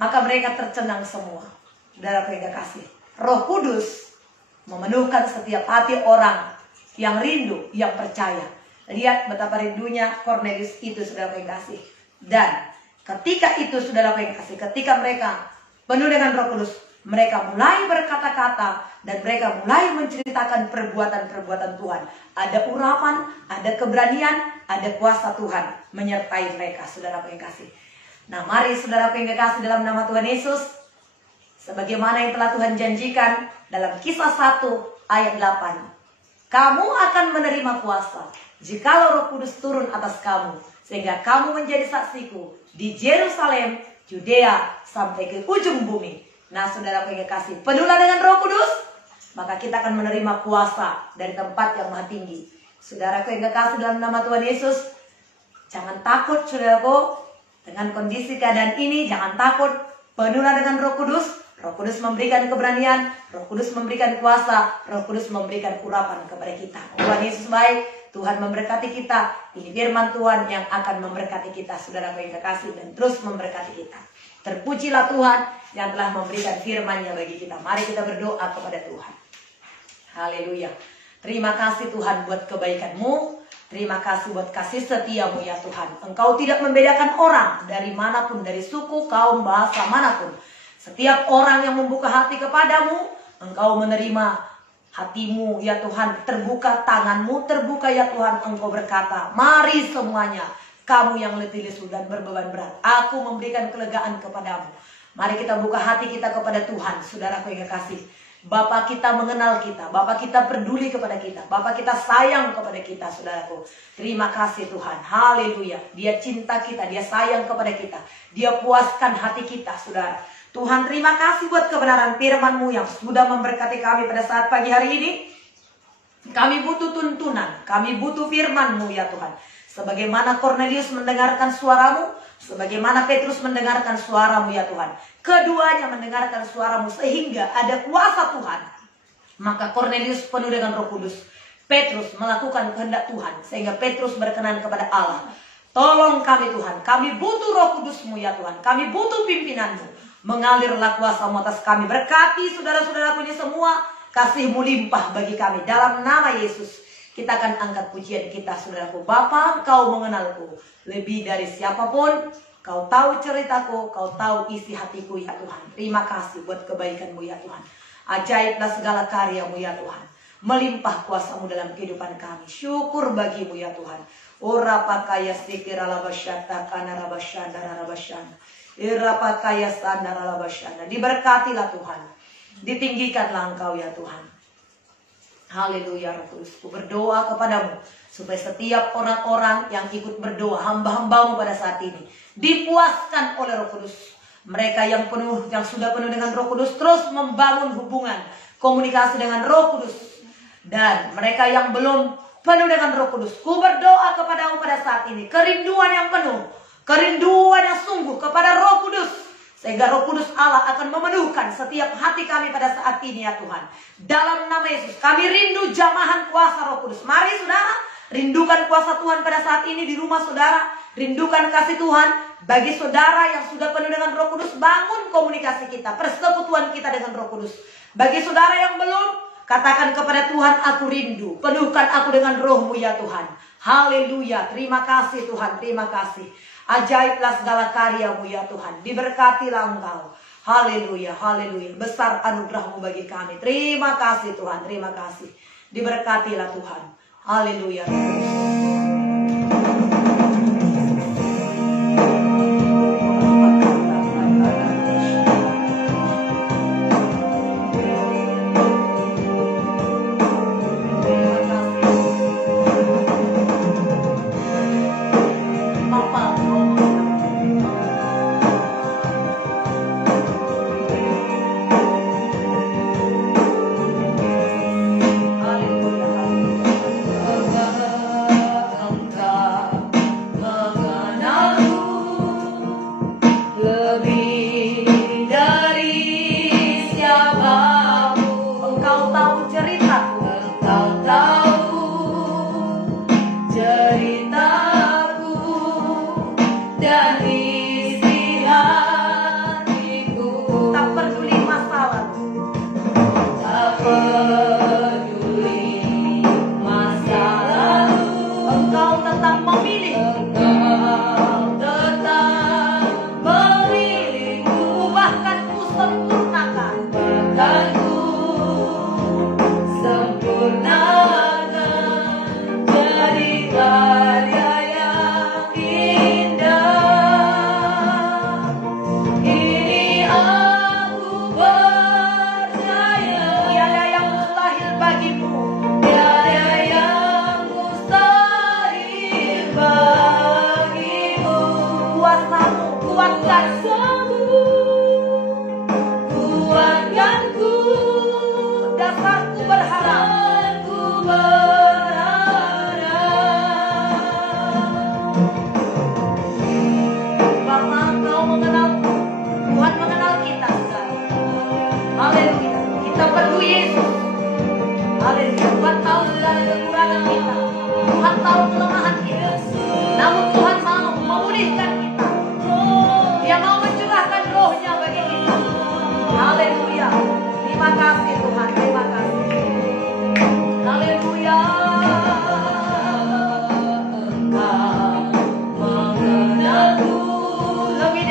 maka mereka tercengang semua. Saudara pengkasih, Roh Kudus memenuhkan setiap hati orang yang rindu, yang percaya. Lihat betapa rindunya Kornelius itu, saudara pengkasih. Dan ketika itu, saudara pengkasih, ketika mereka penuh dengan Roh Kudus, mereka mulai berkata-kata dan mereka mulai menceritakan perbuatan-perbuatan Tuhan. Ada urapan, ada keberanian, ada kuasa Tuhan menyertai mereka, saudara pengkasih. Nah, mari saudara pengkasih, dalam nama Tuhan Yesus, sebagaimana yang telah Tuhan janjikan dalam Kisah 1 ayat 8. Kamu akan menerima kuasa jikalau Roh Kudus turun atas kamu, sehingga kamu menjadi saksiku di Yerusalem, Yudea, sampai ke ujung bumi. Nah, saudara pengkasih, penuhlah dengan Roh Kudus, maka kita akan menerima kuasa dari tempat yang maha tinggi. Saudara pengkasih, dalam nama Tuhan Yesus, jangan takut, saudaraku, dengan kondisi keadaan ini, jangan takut. Penuhlah dengan Roh Kudus. Roh Kudus memberikan keberanian, Roh Kudus memberikan kuasa, Roh Kudus memberikan urapan kepada kita. Tuhan Yesus baik. Tuhan memberkati kita. Ini firman Tuhan yang akan memberkati kita, saudara yang kekasih, dan terus memberkati kita. Terpujilah Tuhan yang telah memberikan firman-Nya bagi kita. Mari kita berdoa kepada Tuhan. Haleluya. Terima kasih Tuhan buat kebaikan-Mu. Terima kasih buat kasih setia-Mu ya Tuhan. Engkau tidak membedakan orang dari manapun, dari suku, kaum, bahasa manapun. Setiap orang yang membuka hati kepadamu, Engkau menerima hatimu ya Tuhan, terbuka tanganmu, terbuka ya Tuhan. Engkau berkata, mari semuanya, kamu yang letih lesu dan berbeban berat, aku memberikan kelegaan kepadamu. Mari kita buka hati kita kepada Tuhan, saudaraku yang kekasih. Bapak kita mengenal kita, Bapak kita peduli kepada kita, Bapak kita sayang kepada kita, saudaraku. Terima kasih Tuhan, haleluya. Dia cinta kita, Dia sayang kepada kita, Dia puaskan hati kita, saudara. Tuhan, terima kasih buat kebenaran firman-Mu yang sudah memberkati kami pada saat pagi hari ini. Kami butuh tuntunan, kami butuh firman-Mu ya Tuhan. Sebagaimana Kornelius mendengarkan suara-Mu, sebagaimana Petrus mendengarkan suara-Mu ya Tuhan. Keduanya mendengarkan suara-Mu sehingga ada kuasa Tuhan. Maka Kornelius penuh dengan Roh Kudus. Petrus melakukan kehendak Tuhan sehingga Petrus berkenan kepada Allah. Tolong kami Tuhan, kami butuh Roh Kudus-Mu ya Tuhan. Kami butuh pimpinan-Mu. Mengalirlah kuasa-Mu atas kami. Berkati saudara-saudaraku ini semua. Kasih-Mu limpah bagi kami. Dalam nama Yesus, kita akan angkat pujian kita, saudaraku. Bapa, Engkau mengenalku lebih dari siapapun. Kau tahu ceritaku, Kau tahu isi hatiku ya Tuhan. Terima kasih buat kebaikan-Mu ya Tuhan. Ajaiblah segala karya-Mu ya Tuhan. Melimpah kuasa-Mu dalam kehidupan kami. Syukur bagi-Mu ya Tuhan. Ora pakaya sikira labasyata kana rabasyanda rabasyanda. Irapakaya standar alabasyana. Diberkatilah Tuhan. Ditinggikanlah Engkau ya Tuhan. Haleluya Roh Kudus. Ku berdoa kepadamu supaya setiap orang-orang yang ikut berdoa, hamba-hambamu pada saat ini, dipuaskan oleh Roh Kudus. Mereka yang sudah penuh dengan Roh Kudus terus membangun hubungan, komunikasi dengan Roh Kudus. Dan mereka yang belum penuh dengan Roh Kudus, ku berdoa kepadamu pada saat ini, kerinduan yang penuh, kerinduan yang sungguh kepada Roh Kudus. Sehingga Roh Kudus Allah akan memenuhkan setiap hati kami pada saat ini ya Tuhan. Dalam nama Yesus kami rindu jamahan kuasa Roh Kudus. Mari saudara, rindukan kuasa Tuhan pada saat ini di rumah saudara. Rindukan kasih Tuhan bagi saudara yang sudah penuh dengan Roh Kudus. Bangun komunikasi kita, persekutuan kita dengan Roh Kudus. Bagi saudara yang belum, katakan kepada Tuhan, aku rindu. Penuhkan aku dengan Roh-Mu ya Tuhan. Haleluya, terima kasih Tuhan, terima kasih. Ajaiblah segala karya-Mu ya Tuhan. Diberkatilah Engkau. Haleluya, haleluya. Besar anugerah-Mu bagi kami. Terima kasih Tuhan, terima kasih. Diberkatilah Tuhan. Haleluya.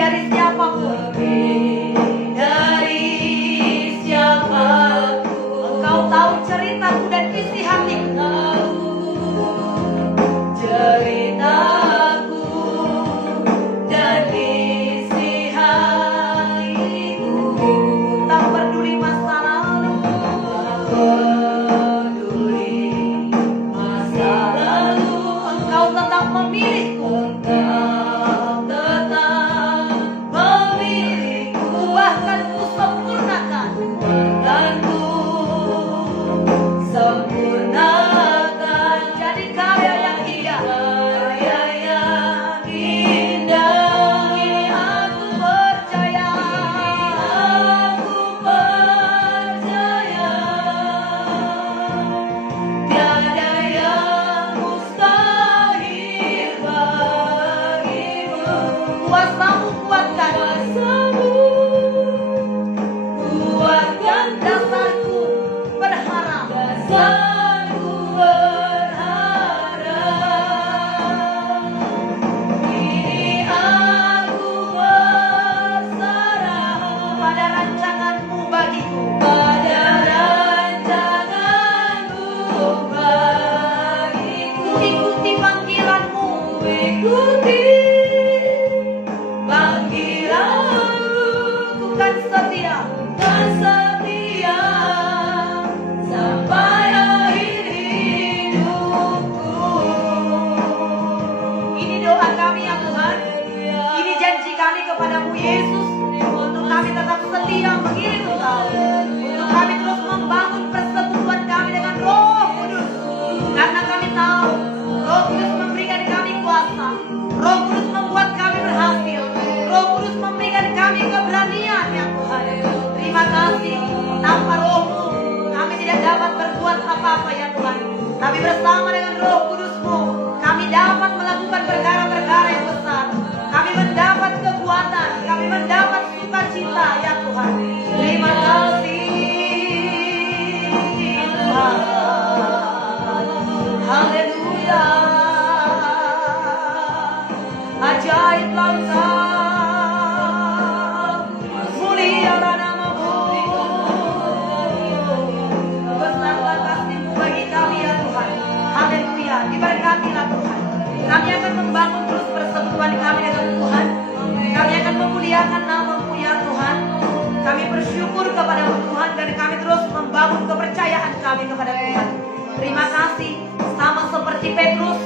dari siapapun. Dari siapapun. Engkau tahu ceritaku dan isi hatiku. Ceritaku dan isi hatiku. Tak peduli masa lalu. Tak peduli masa lalu. Engkau tetap memilihku. Tetap memilihku. Bahkan ku sempurnakan. Dan ku sempurnakan jadi karya yang indah. Karya yang indah. Kini aku percaya. Aku percaya. Tiada yang mustahil bagimu. Kuasamu kuatkan. Kuatkan dasarku berharap. Dasarku berharap. Kini aku berserah pada rancanganmu bagiku. Pada rancanganmu bagiku. Ku ikuti panggilanmu. Ku ikuti panggilanmu. Ku kan setia. Kan setia sampai akhir hidupku. Ini doa kami ya Tuhan. Ini janji kami kepadamu Yesus. Untuk kami tetap setia mengiring Engkau. Untuk kami terus membangun persekutuan kami dengan Roh Kudus. Karena kami tahu Roh Kudus memberikan kami kuasa. Roh Kudus membuat kami berhasil. Roh Kudus memberikan kami keberanian ya Tuhan. Terima kasih. Tanpa Roh-Mu kami tidak dapat berbuat apa-apa ya Tuhan. Tapi bersama dengan Roh Kudus-Mu kami dapat melakukan perkara-perkara yang besar. Kami mendapat kekuatan. Kami mendapat sukacita ya Tuhan. Terima kasih Tuhan. Haleluya. Ajaiblah Engkau. Mulialah nama-Mu. Besarlah kasih-Mu bagi kami ya Tuhan. Haleluya. Diberkatilah Tuhan. Kami akan membangun terus persekutuan kami dengan Tuhan. Kami akan memuliakan nama-Mu ya Tuhan. Kami bersyukur kepada Tuhan dan kami terus membangun kepercayaan kami kepada Tuhan. Terima kasih. Sama seperti Petrus,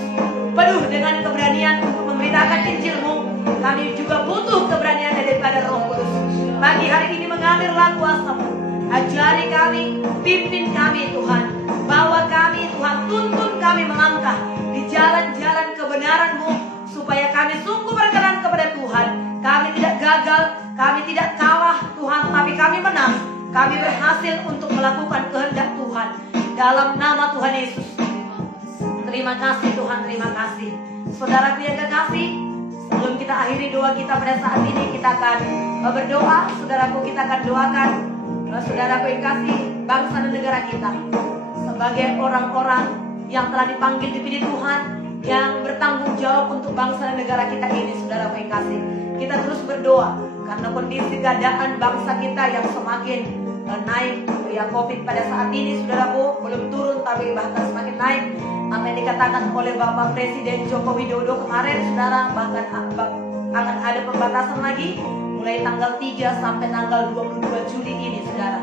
penuh dengan keberanian untuk memberitakan Injil-Mu. Kami juga butuh keberanian daripada Roh Kudus. Pagi hari ini mengalirlah kuasa-Mu. Ajari kami, pimpin kami Tuhan. Bawa kami Tuhan, tuntun kami melangkah di jalan-jalan kebenaran-Mu. Supaya kami sungguh berkenan kepada Tuhan. Kami tidak gagal, kami tidak kalah Tuhan, tapi kami menang. Kami berhasil untuk melakukan kehendak Tuhan. Dalam nama Tuhan Yesus. Terima kasih Tuhan, terima kasih. Saudaraku yang kekasih, sebelum kita akhiri doa kita pada saat ini, kita akan berdoa. Saudaraku, kita akan doakan saudaraku yang kasih, bangsa dan negara kita sebagai orang-orang yang telah dipanggil dipilih Tuhan, yang bertanggung jawab untuk bangsa dan negara kita ini. Saudaraku yang kasih, kita terus berdoa karena kondisi keadaan bangsa kita yang semakin naik ya, COVID pada saat ini saudaraku belum turun tapi bahkan semakin naik. Apa yang dikatakan oleh Bapak Presiden Joko Widodo kemarin, saudara, bahkan akan ada pembatasan lagi mulai tanggal 3 sampai tanggal 22 Juli ini, saudara.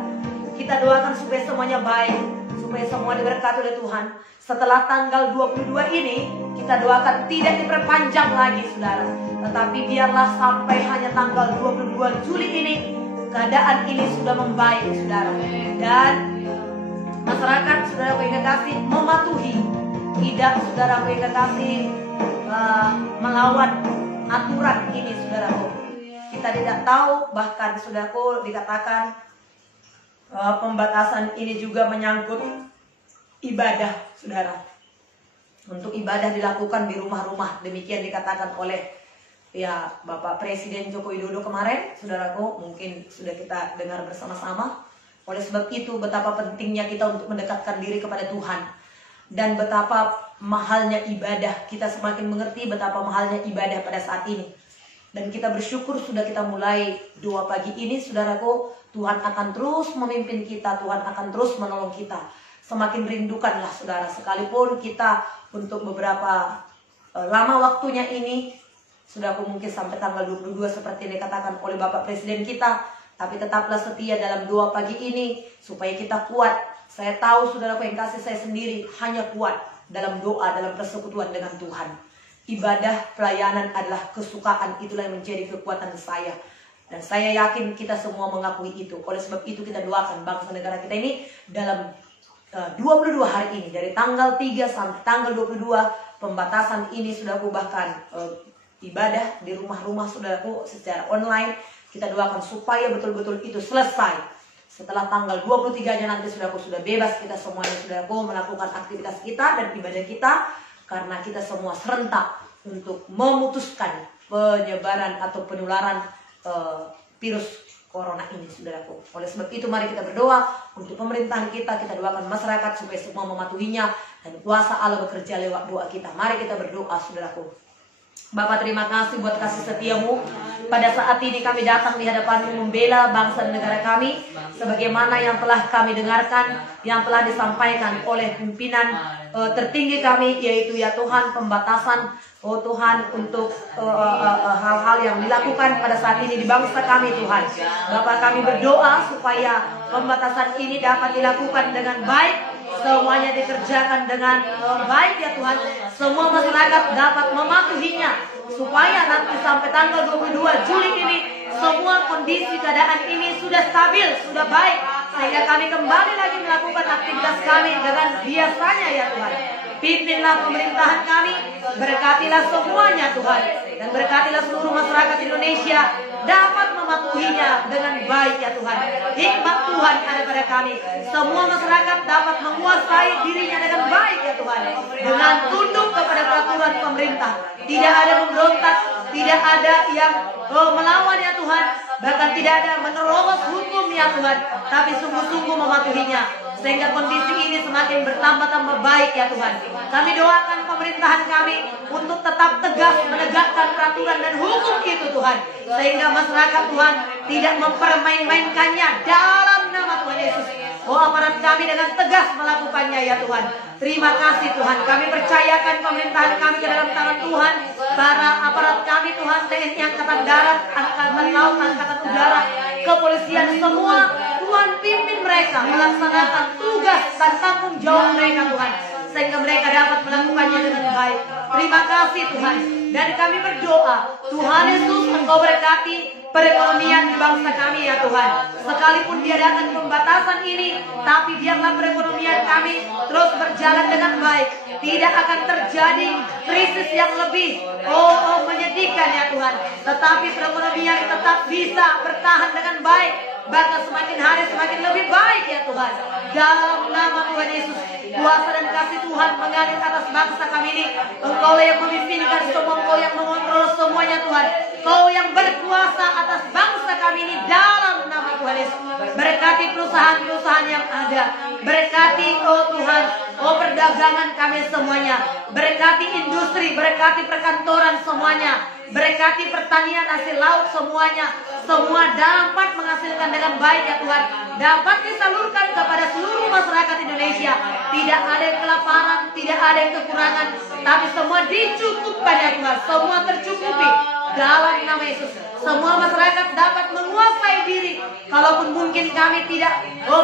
Kita doakan supaya semuanya baik, supaya semua diberkati oleh Tuhan. Setelah tanggal 22 ini, kita doakan tidak diperpanjang lagi, saudara. Tetapi biarlah sampai hanya tanggal 22 Juli ini, keadaan ini sudah membaik, saudara. Dan masyarakat, saudara yang kekasih, mematuhi. Tidak, saudara yang kekasih, melawan aturan ini, saudaraku. Kita tidak tahu, bahkan saudaraku dikatakan pembatasan ini juga menyangkut ibadah, saudara. Untuk ibadah dilakukan di rumah-rumah, demikian dikatakan oleh ya Bapak Presiden Joko Widodo kemarin, saudaraku, mungkin sudah kita dengar bersama-sama. Oleh sebab itu, betapa pentingnya kita untuk mendekatkan diri kepada Tuhan. Dan betapa mahalnya ibadah, kita semakin mengerti betapa mahalnya ibadah pada saat ini. Dan kita bersyukur sudah kita mulai doa pagi ini, saudaraku. Tuhan akan terus memimpin kita, Tuhan akan terus menolong kita. Semakin rindukanlah saudara, sekalipun kita untuk beberapa lama waktunya ini, saudaraku, mungkin sampai tanggal 22 seperti yang dikatakan oleh Bapak Presiden kita, tapi tetaplah setia dalam doa pagi ini supaya kita kuat. Saya tahu saudaraku yang kasih, saya sendiri hanya kuat dalam doa, dalam persekutuan dengan Tuhan. Ibadah, pelayanan adalah kesukaan, itulah yang menjadi kekuatan saya. Dan saya yakin kita semua mengakui itu. Oleh sebab itu kita doakan bangsa negara kita ini dalam 22 hari ini. Dari tanggal 3 sampai tanggal 22, pembatasan ini saudaraku, bahkan ibadah di rumah-rumah saudaraku secara online. Kita doakan supaya betul-betul itu selesai. Setelah tanggal 23-nya nanti saudaraku sudah bebas kita semuanya saudaraku melakukan aktivitas kita dan ibadah kita. Karena kita semua serentak untuk memutuskan penyebaran atau penularan virus corona ini saudaraku. Oleh sebab itu mari kita berdoa untuk pemerintahan kita. Kita doakan masyarakat supaya semua mematuhinya. Dan kuasa Allah bekerja lewat doa kita. Mari kita berdoa saudaraku. Bapak, terima kasih buat kasih setiamu. Pada saat ini kami datang di hadapanmu membela bangsa dan negara kami. Sebagaimana yang telah kami dengarkan, yang telah disampaikan oleh pimpinan tertinggi kami, yaitu ya Tuhan pembatasan, oh Tuhan, untuk hal-hal yang dilakukan pada saat ini di bangsa kami Tuhan. Bapak, kami berdoa supaya pembatasan ini dapat dilakukan dengan baik. Semuanya dikerjakan dengan baik ya Tuhan. Semua masyarakat dapat mematuhinya supaya nanti sampai tanggal 22 Juli ini semua kondisi keadaan ini sudah stabil, sudah baik, sehingga kami kembali lagi melakukan aktivitas kami dengan biasanya ya Tuhan. Pimpinlah pemerintahan kami, berkatilah semuanya Tuhan, dan berkatilah seluruh masyarakat Indonesia dapat mematuhinya dengan baik ya Tuhan. Hikmat Tuhan ada pada kami. Semua masyarakat dapat menguasai dirinya dengan baik ya Tuhan, dengan tunduk kepada peraturan pemerintah. Tidak ada memberontak, tidak ada yang melawan ya Tuhan, bahkan tidak ada menerobos hukum ya Tuhan, tapi sungguh-sungguh mematuhinya, sehingga kondisi ini semakin bertambah-tambah baik ya Tuhan. Kami doakan pemerintahan kami untuk tetap tegas menegakkan peraturan dan hukum itu Tuhan, sehingga masyarakat Tuhan tidak mempermain-mainkannya dalam nama Tuhan Yesus. Oh, aparat kami dengan tegas melakukannya ya Tuhan. Terima kasih Tuhan. Kami percayakan pemerintahan kami ke dalam tangan Tuhan. Para aparat kami Tuhan, TNI Angkatan Darat, Angkatan Laut, Angkatan Udara, kepolisian semua, Tuhan pimpin mereka melaksanakan tugas dan tanggung jawab mereka Tuhan, sehingga mereka dapat melakukannya dengan baik. Terima kasih Tuhan. Dan kami berdoa, Tuhan Yesus, Engkau berkati perekonomian di bangsa kami ya Tuhan. Sekalipun diadakan pembatasan ini, tapi biarlah perekonomian kami terus berjalan dengan baik. Tidak akan terjadi krisis yang lebih menyedihkan ya Tuhan, tetapi perekonomian tetap bisa bertahan dengan baik, bahkan semakin hari semakin lebih baik ya Tuhan. Dalam nama Tuhan Yesus, kuasa dan kasih Tuhan mengalir atas bangsa kami ini. Engkau yang memimpinkan semua, Engkau yang mengontrol semuanya Tuhan. Engkau yang berkuasa atas bangsa kami ini dalam nama Tuhan Yesus. Berkati perusahaan-perusahaan yang ada. Berkati Tuhan, perdagangan kami semuanya. Berkati industri, berkati perkantoran semuanya. Berkati pertanian hasil laut semuanya. Semua dapat menghasilkan dengan baik ya Tuhan. Dapat disalurkan kepada seluruh masyarakat Indonesia. Tidak ada yang kelaparan, tidak ada yang kekurangan, tapi semua dicukupkan ya Tuhan. Semua tercukupi dalam nama Yesus. Semua masyarakat dapat menguasai diri. Kalaupun mungkin kami tidak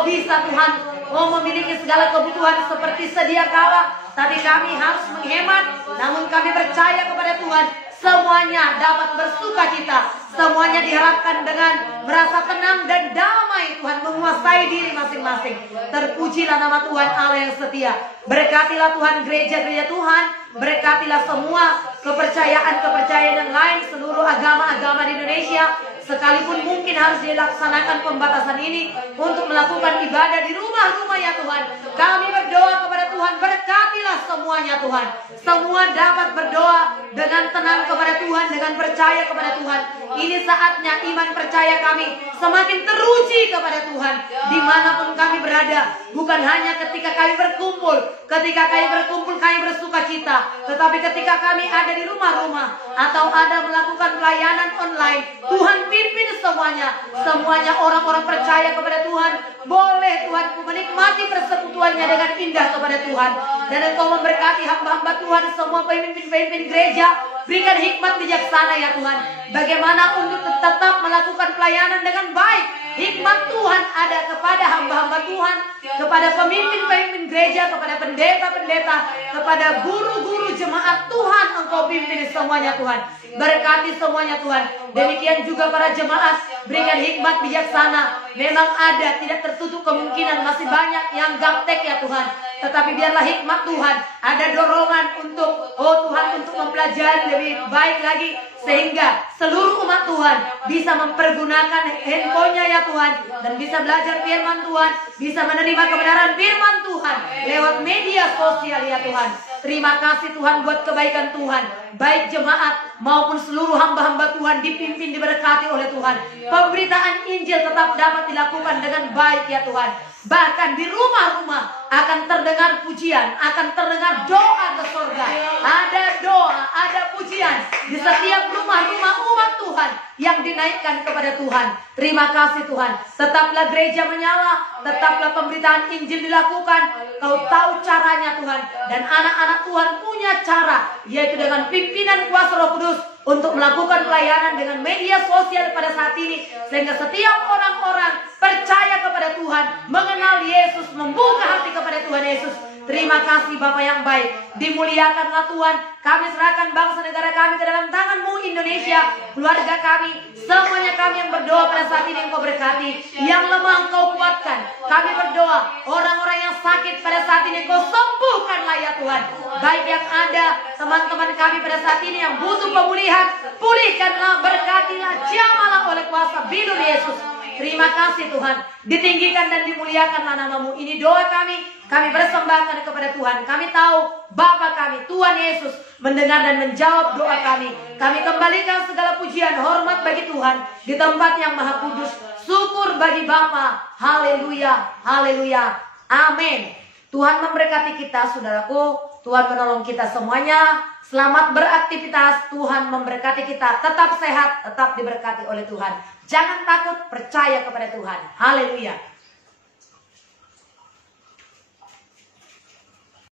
bisa Tuhan memiliki segala kebutuhan seperti sedia kala, tapi kami harus menghemat. Namun kami percaya kepada Tuhan, semuanya dapat bersuka cita. Semuanya diharapkan dengan merasa tenang dan damai Tuhan, menguasai diri masing-masing. Terpujilah nama Tuhan Allah yang setia. Berkatilah Tuhan gereja-gereja Tuhan. Berkatilah semua kepercayaan-kepercayaan yang lain, seluruh agama-agama di Indonesia. Sekalipun mungkin harus dilaksanakan pembatasan ini untuk melakukan ibadah di rumah-rumah ya Tuhan. Kami berdoa kepada Tuhan, Tuhan, berkatilah semuanya Tuhan. Semua dapat berdoa dengan tenang kepada Tuhan, dengan percaya kepada Tuhan. Ini saatnya iman percaya kami semakin teruji kepada Tuhan. Dimanapun kami berada, bukan hanya ketika kami berkumpul. Ketika kami berkumpul kami bersuka cita, tetapi ketika kami ada di rumah-rumah atau ada melakukan pelayanan online, Tuhan pimpin semuanya. Semuanya orang-orang percaya kepada Tuhan. Boleh Tuhan menikmati persekutuannya dengan indah kepada Tuhan. Dan Engkau memberkati hamba-hamba Tuhan, semua pemimpin-pemimpin gereja. Berikan hikmat bijaksana ya Tuhan, bagaimana untuk tetap melakukan pelayanan dengan baik. Hikmat Tuhan ada kepada hamba-hamba Tuhan, kepada pemimpin-pemimpin gereja, kepada pendeta-pendeta, kepada guru-guru jemaat. Tuhan, Engkau pimpin semuanya Tuhan. Berkati semuanya Tuhan. Demikian juga para jemaat, berikan hikmat bijaksana. Memang ada, tidak tertutup kemungkinan, masih banyak yang gaptek ya Tuhan. Tetapi biarlah hikmat Tuhan, ada dorongan untuk, oh Tuhan, untuk mempelajari lebih baik lagi, sehingga seluruh umat Tuhan bisa mempergunakan handphonenya ya Tuhan, dan bisa belajar firman Tuhan, bisa menerima kebenaran firman Tuhan lewat media sosial ya Tuhan. Terima kasih Tuhan buat kebaikan Tuhan, baik jemaat maupun seluruh hamba-hamba Tuhan dipimpin, diberkati oleh Tuhan. Pemberitaan Injil tetap dapat dilakukan dengan baik ya Tuhan. Bahkan di rumah-rumah akan terdengar pujian, akan terdengar doa ke surga. Ada doa, ada pujian di setiap rumah-rumah umat Tuhan yang dinaikkan kepada Tuhan. Terima kasih Tuhan. Tetaplah gereja menyala, tetaplah pemberitaan Injil dilakukan. Kau tahu caranya Tuhan, dan anak-anak Tuhan punya cara, yaitu dengan pimpinan kuasa Roh Kudus, untuk melakukan pelayanan dengan media sosial pada saat ini, sehingga setiap orang-orang percaya kepada Tuhan, mengenal Yesus, membuka hati kepada Tuhan Yesus. Terima kasih Bapa yang baik. Dimuliakanlah Tuhan. Kami serahkan bangsa negara kami ke dalam tangan-Mu Indonesia, keluarga kami, semuanya kami yang berdoa pada saat ini Engkau berkati. Yang lemah Engkau kuatkan. Kami berdoa, orang-orang yang sakit pada saat ini Engkau sembuhkanlah ya Tuhan. Baik yang ada, teman-teman kami pada saat ini yang butuh pemulihan, pulihkanlah, berkatilah, jamalah oleh kuasa bidur Yesus. Terima kasih Tuhan. Ditinggikan dan dimuliakanlah nama-Mu. Ini doa kami persembahkan kepada Tuhan. Kami tahu Bapa kami, Tuhan Yesus, mendengar dan menjawab doa kami. Kami kembalikan segala pujian, hormat bagi Tuhan di tempat yang maha kudus. Syukur bagi Bapa. Haleluya, haleluya, amin. Tuhan memberkati kita saudaraku. Tuhan menolong kita semuanya. Selamat beraktivitas. Tuhan memberkati kita. Tetap sehat, tetap diberkati oleh Tuhan. Jangan takut, percaya kepada Tuhan. Haleluya.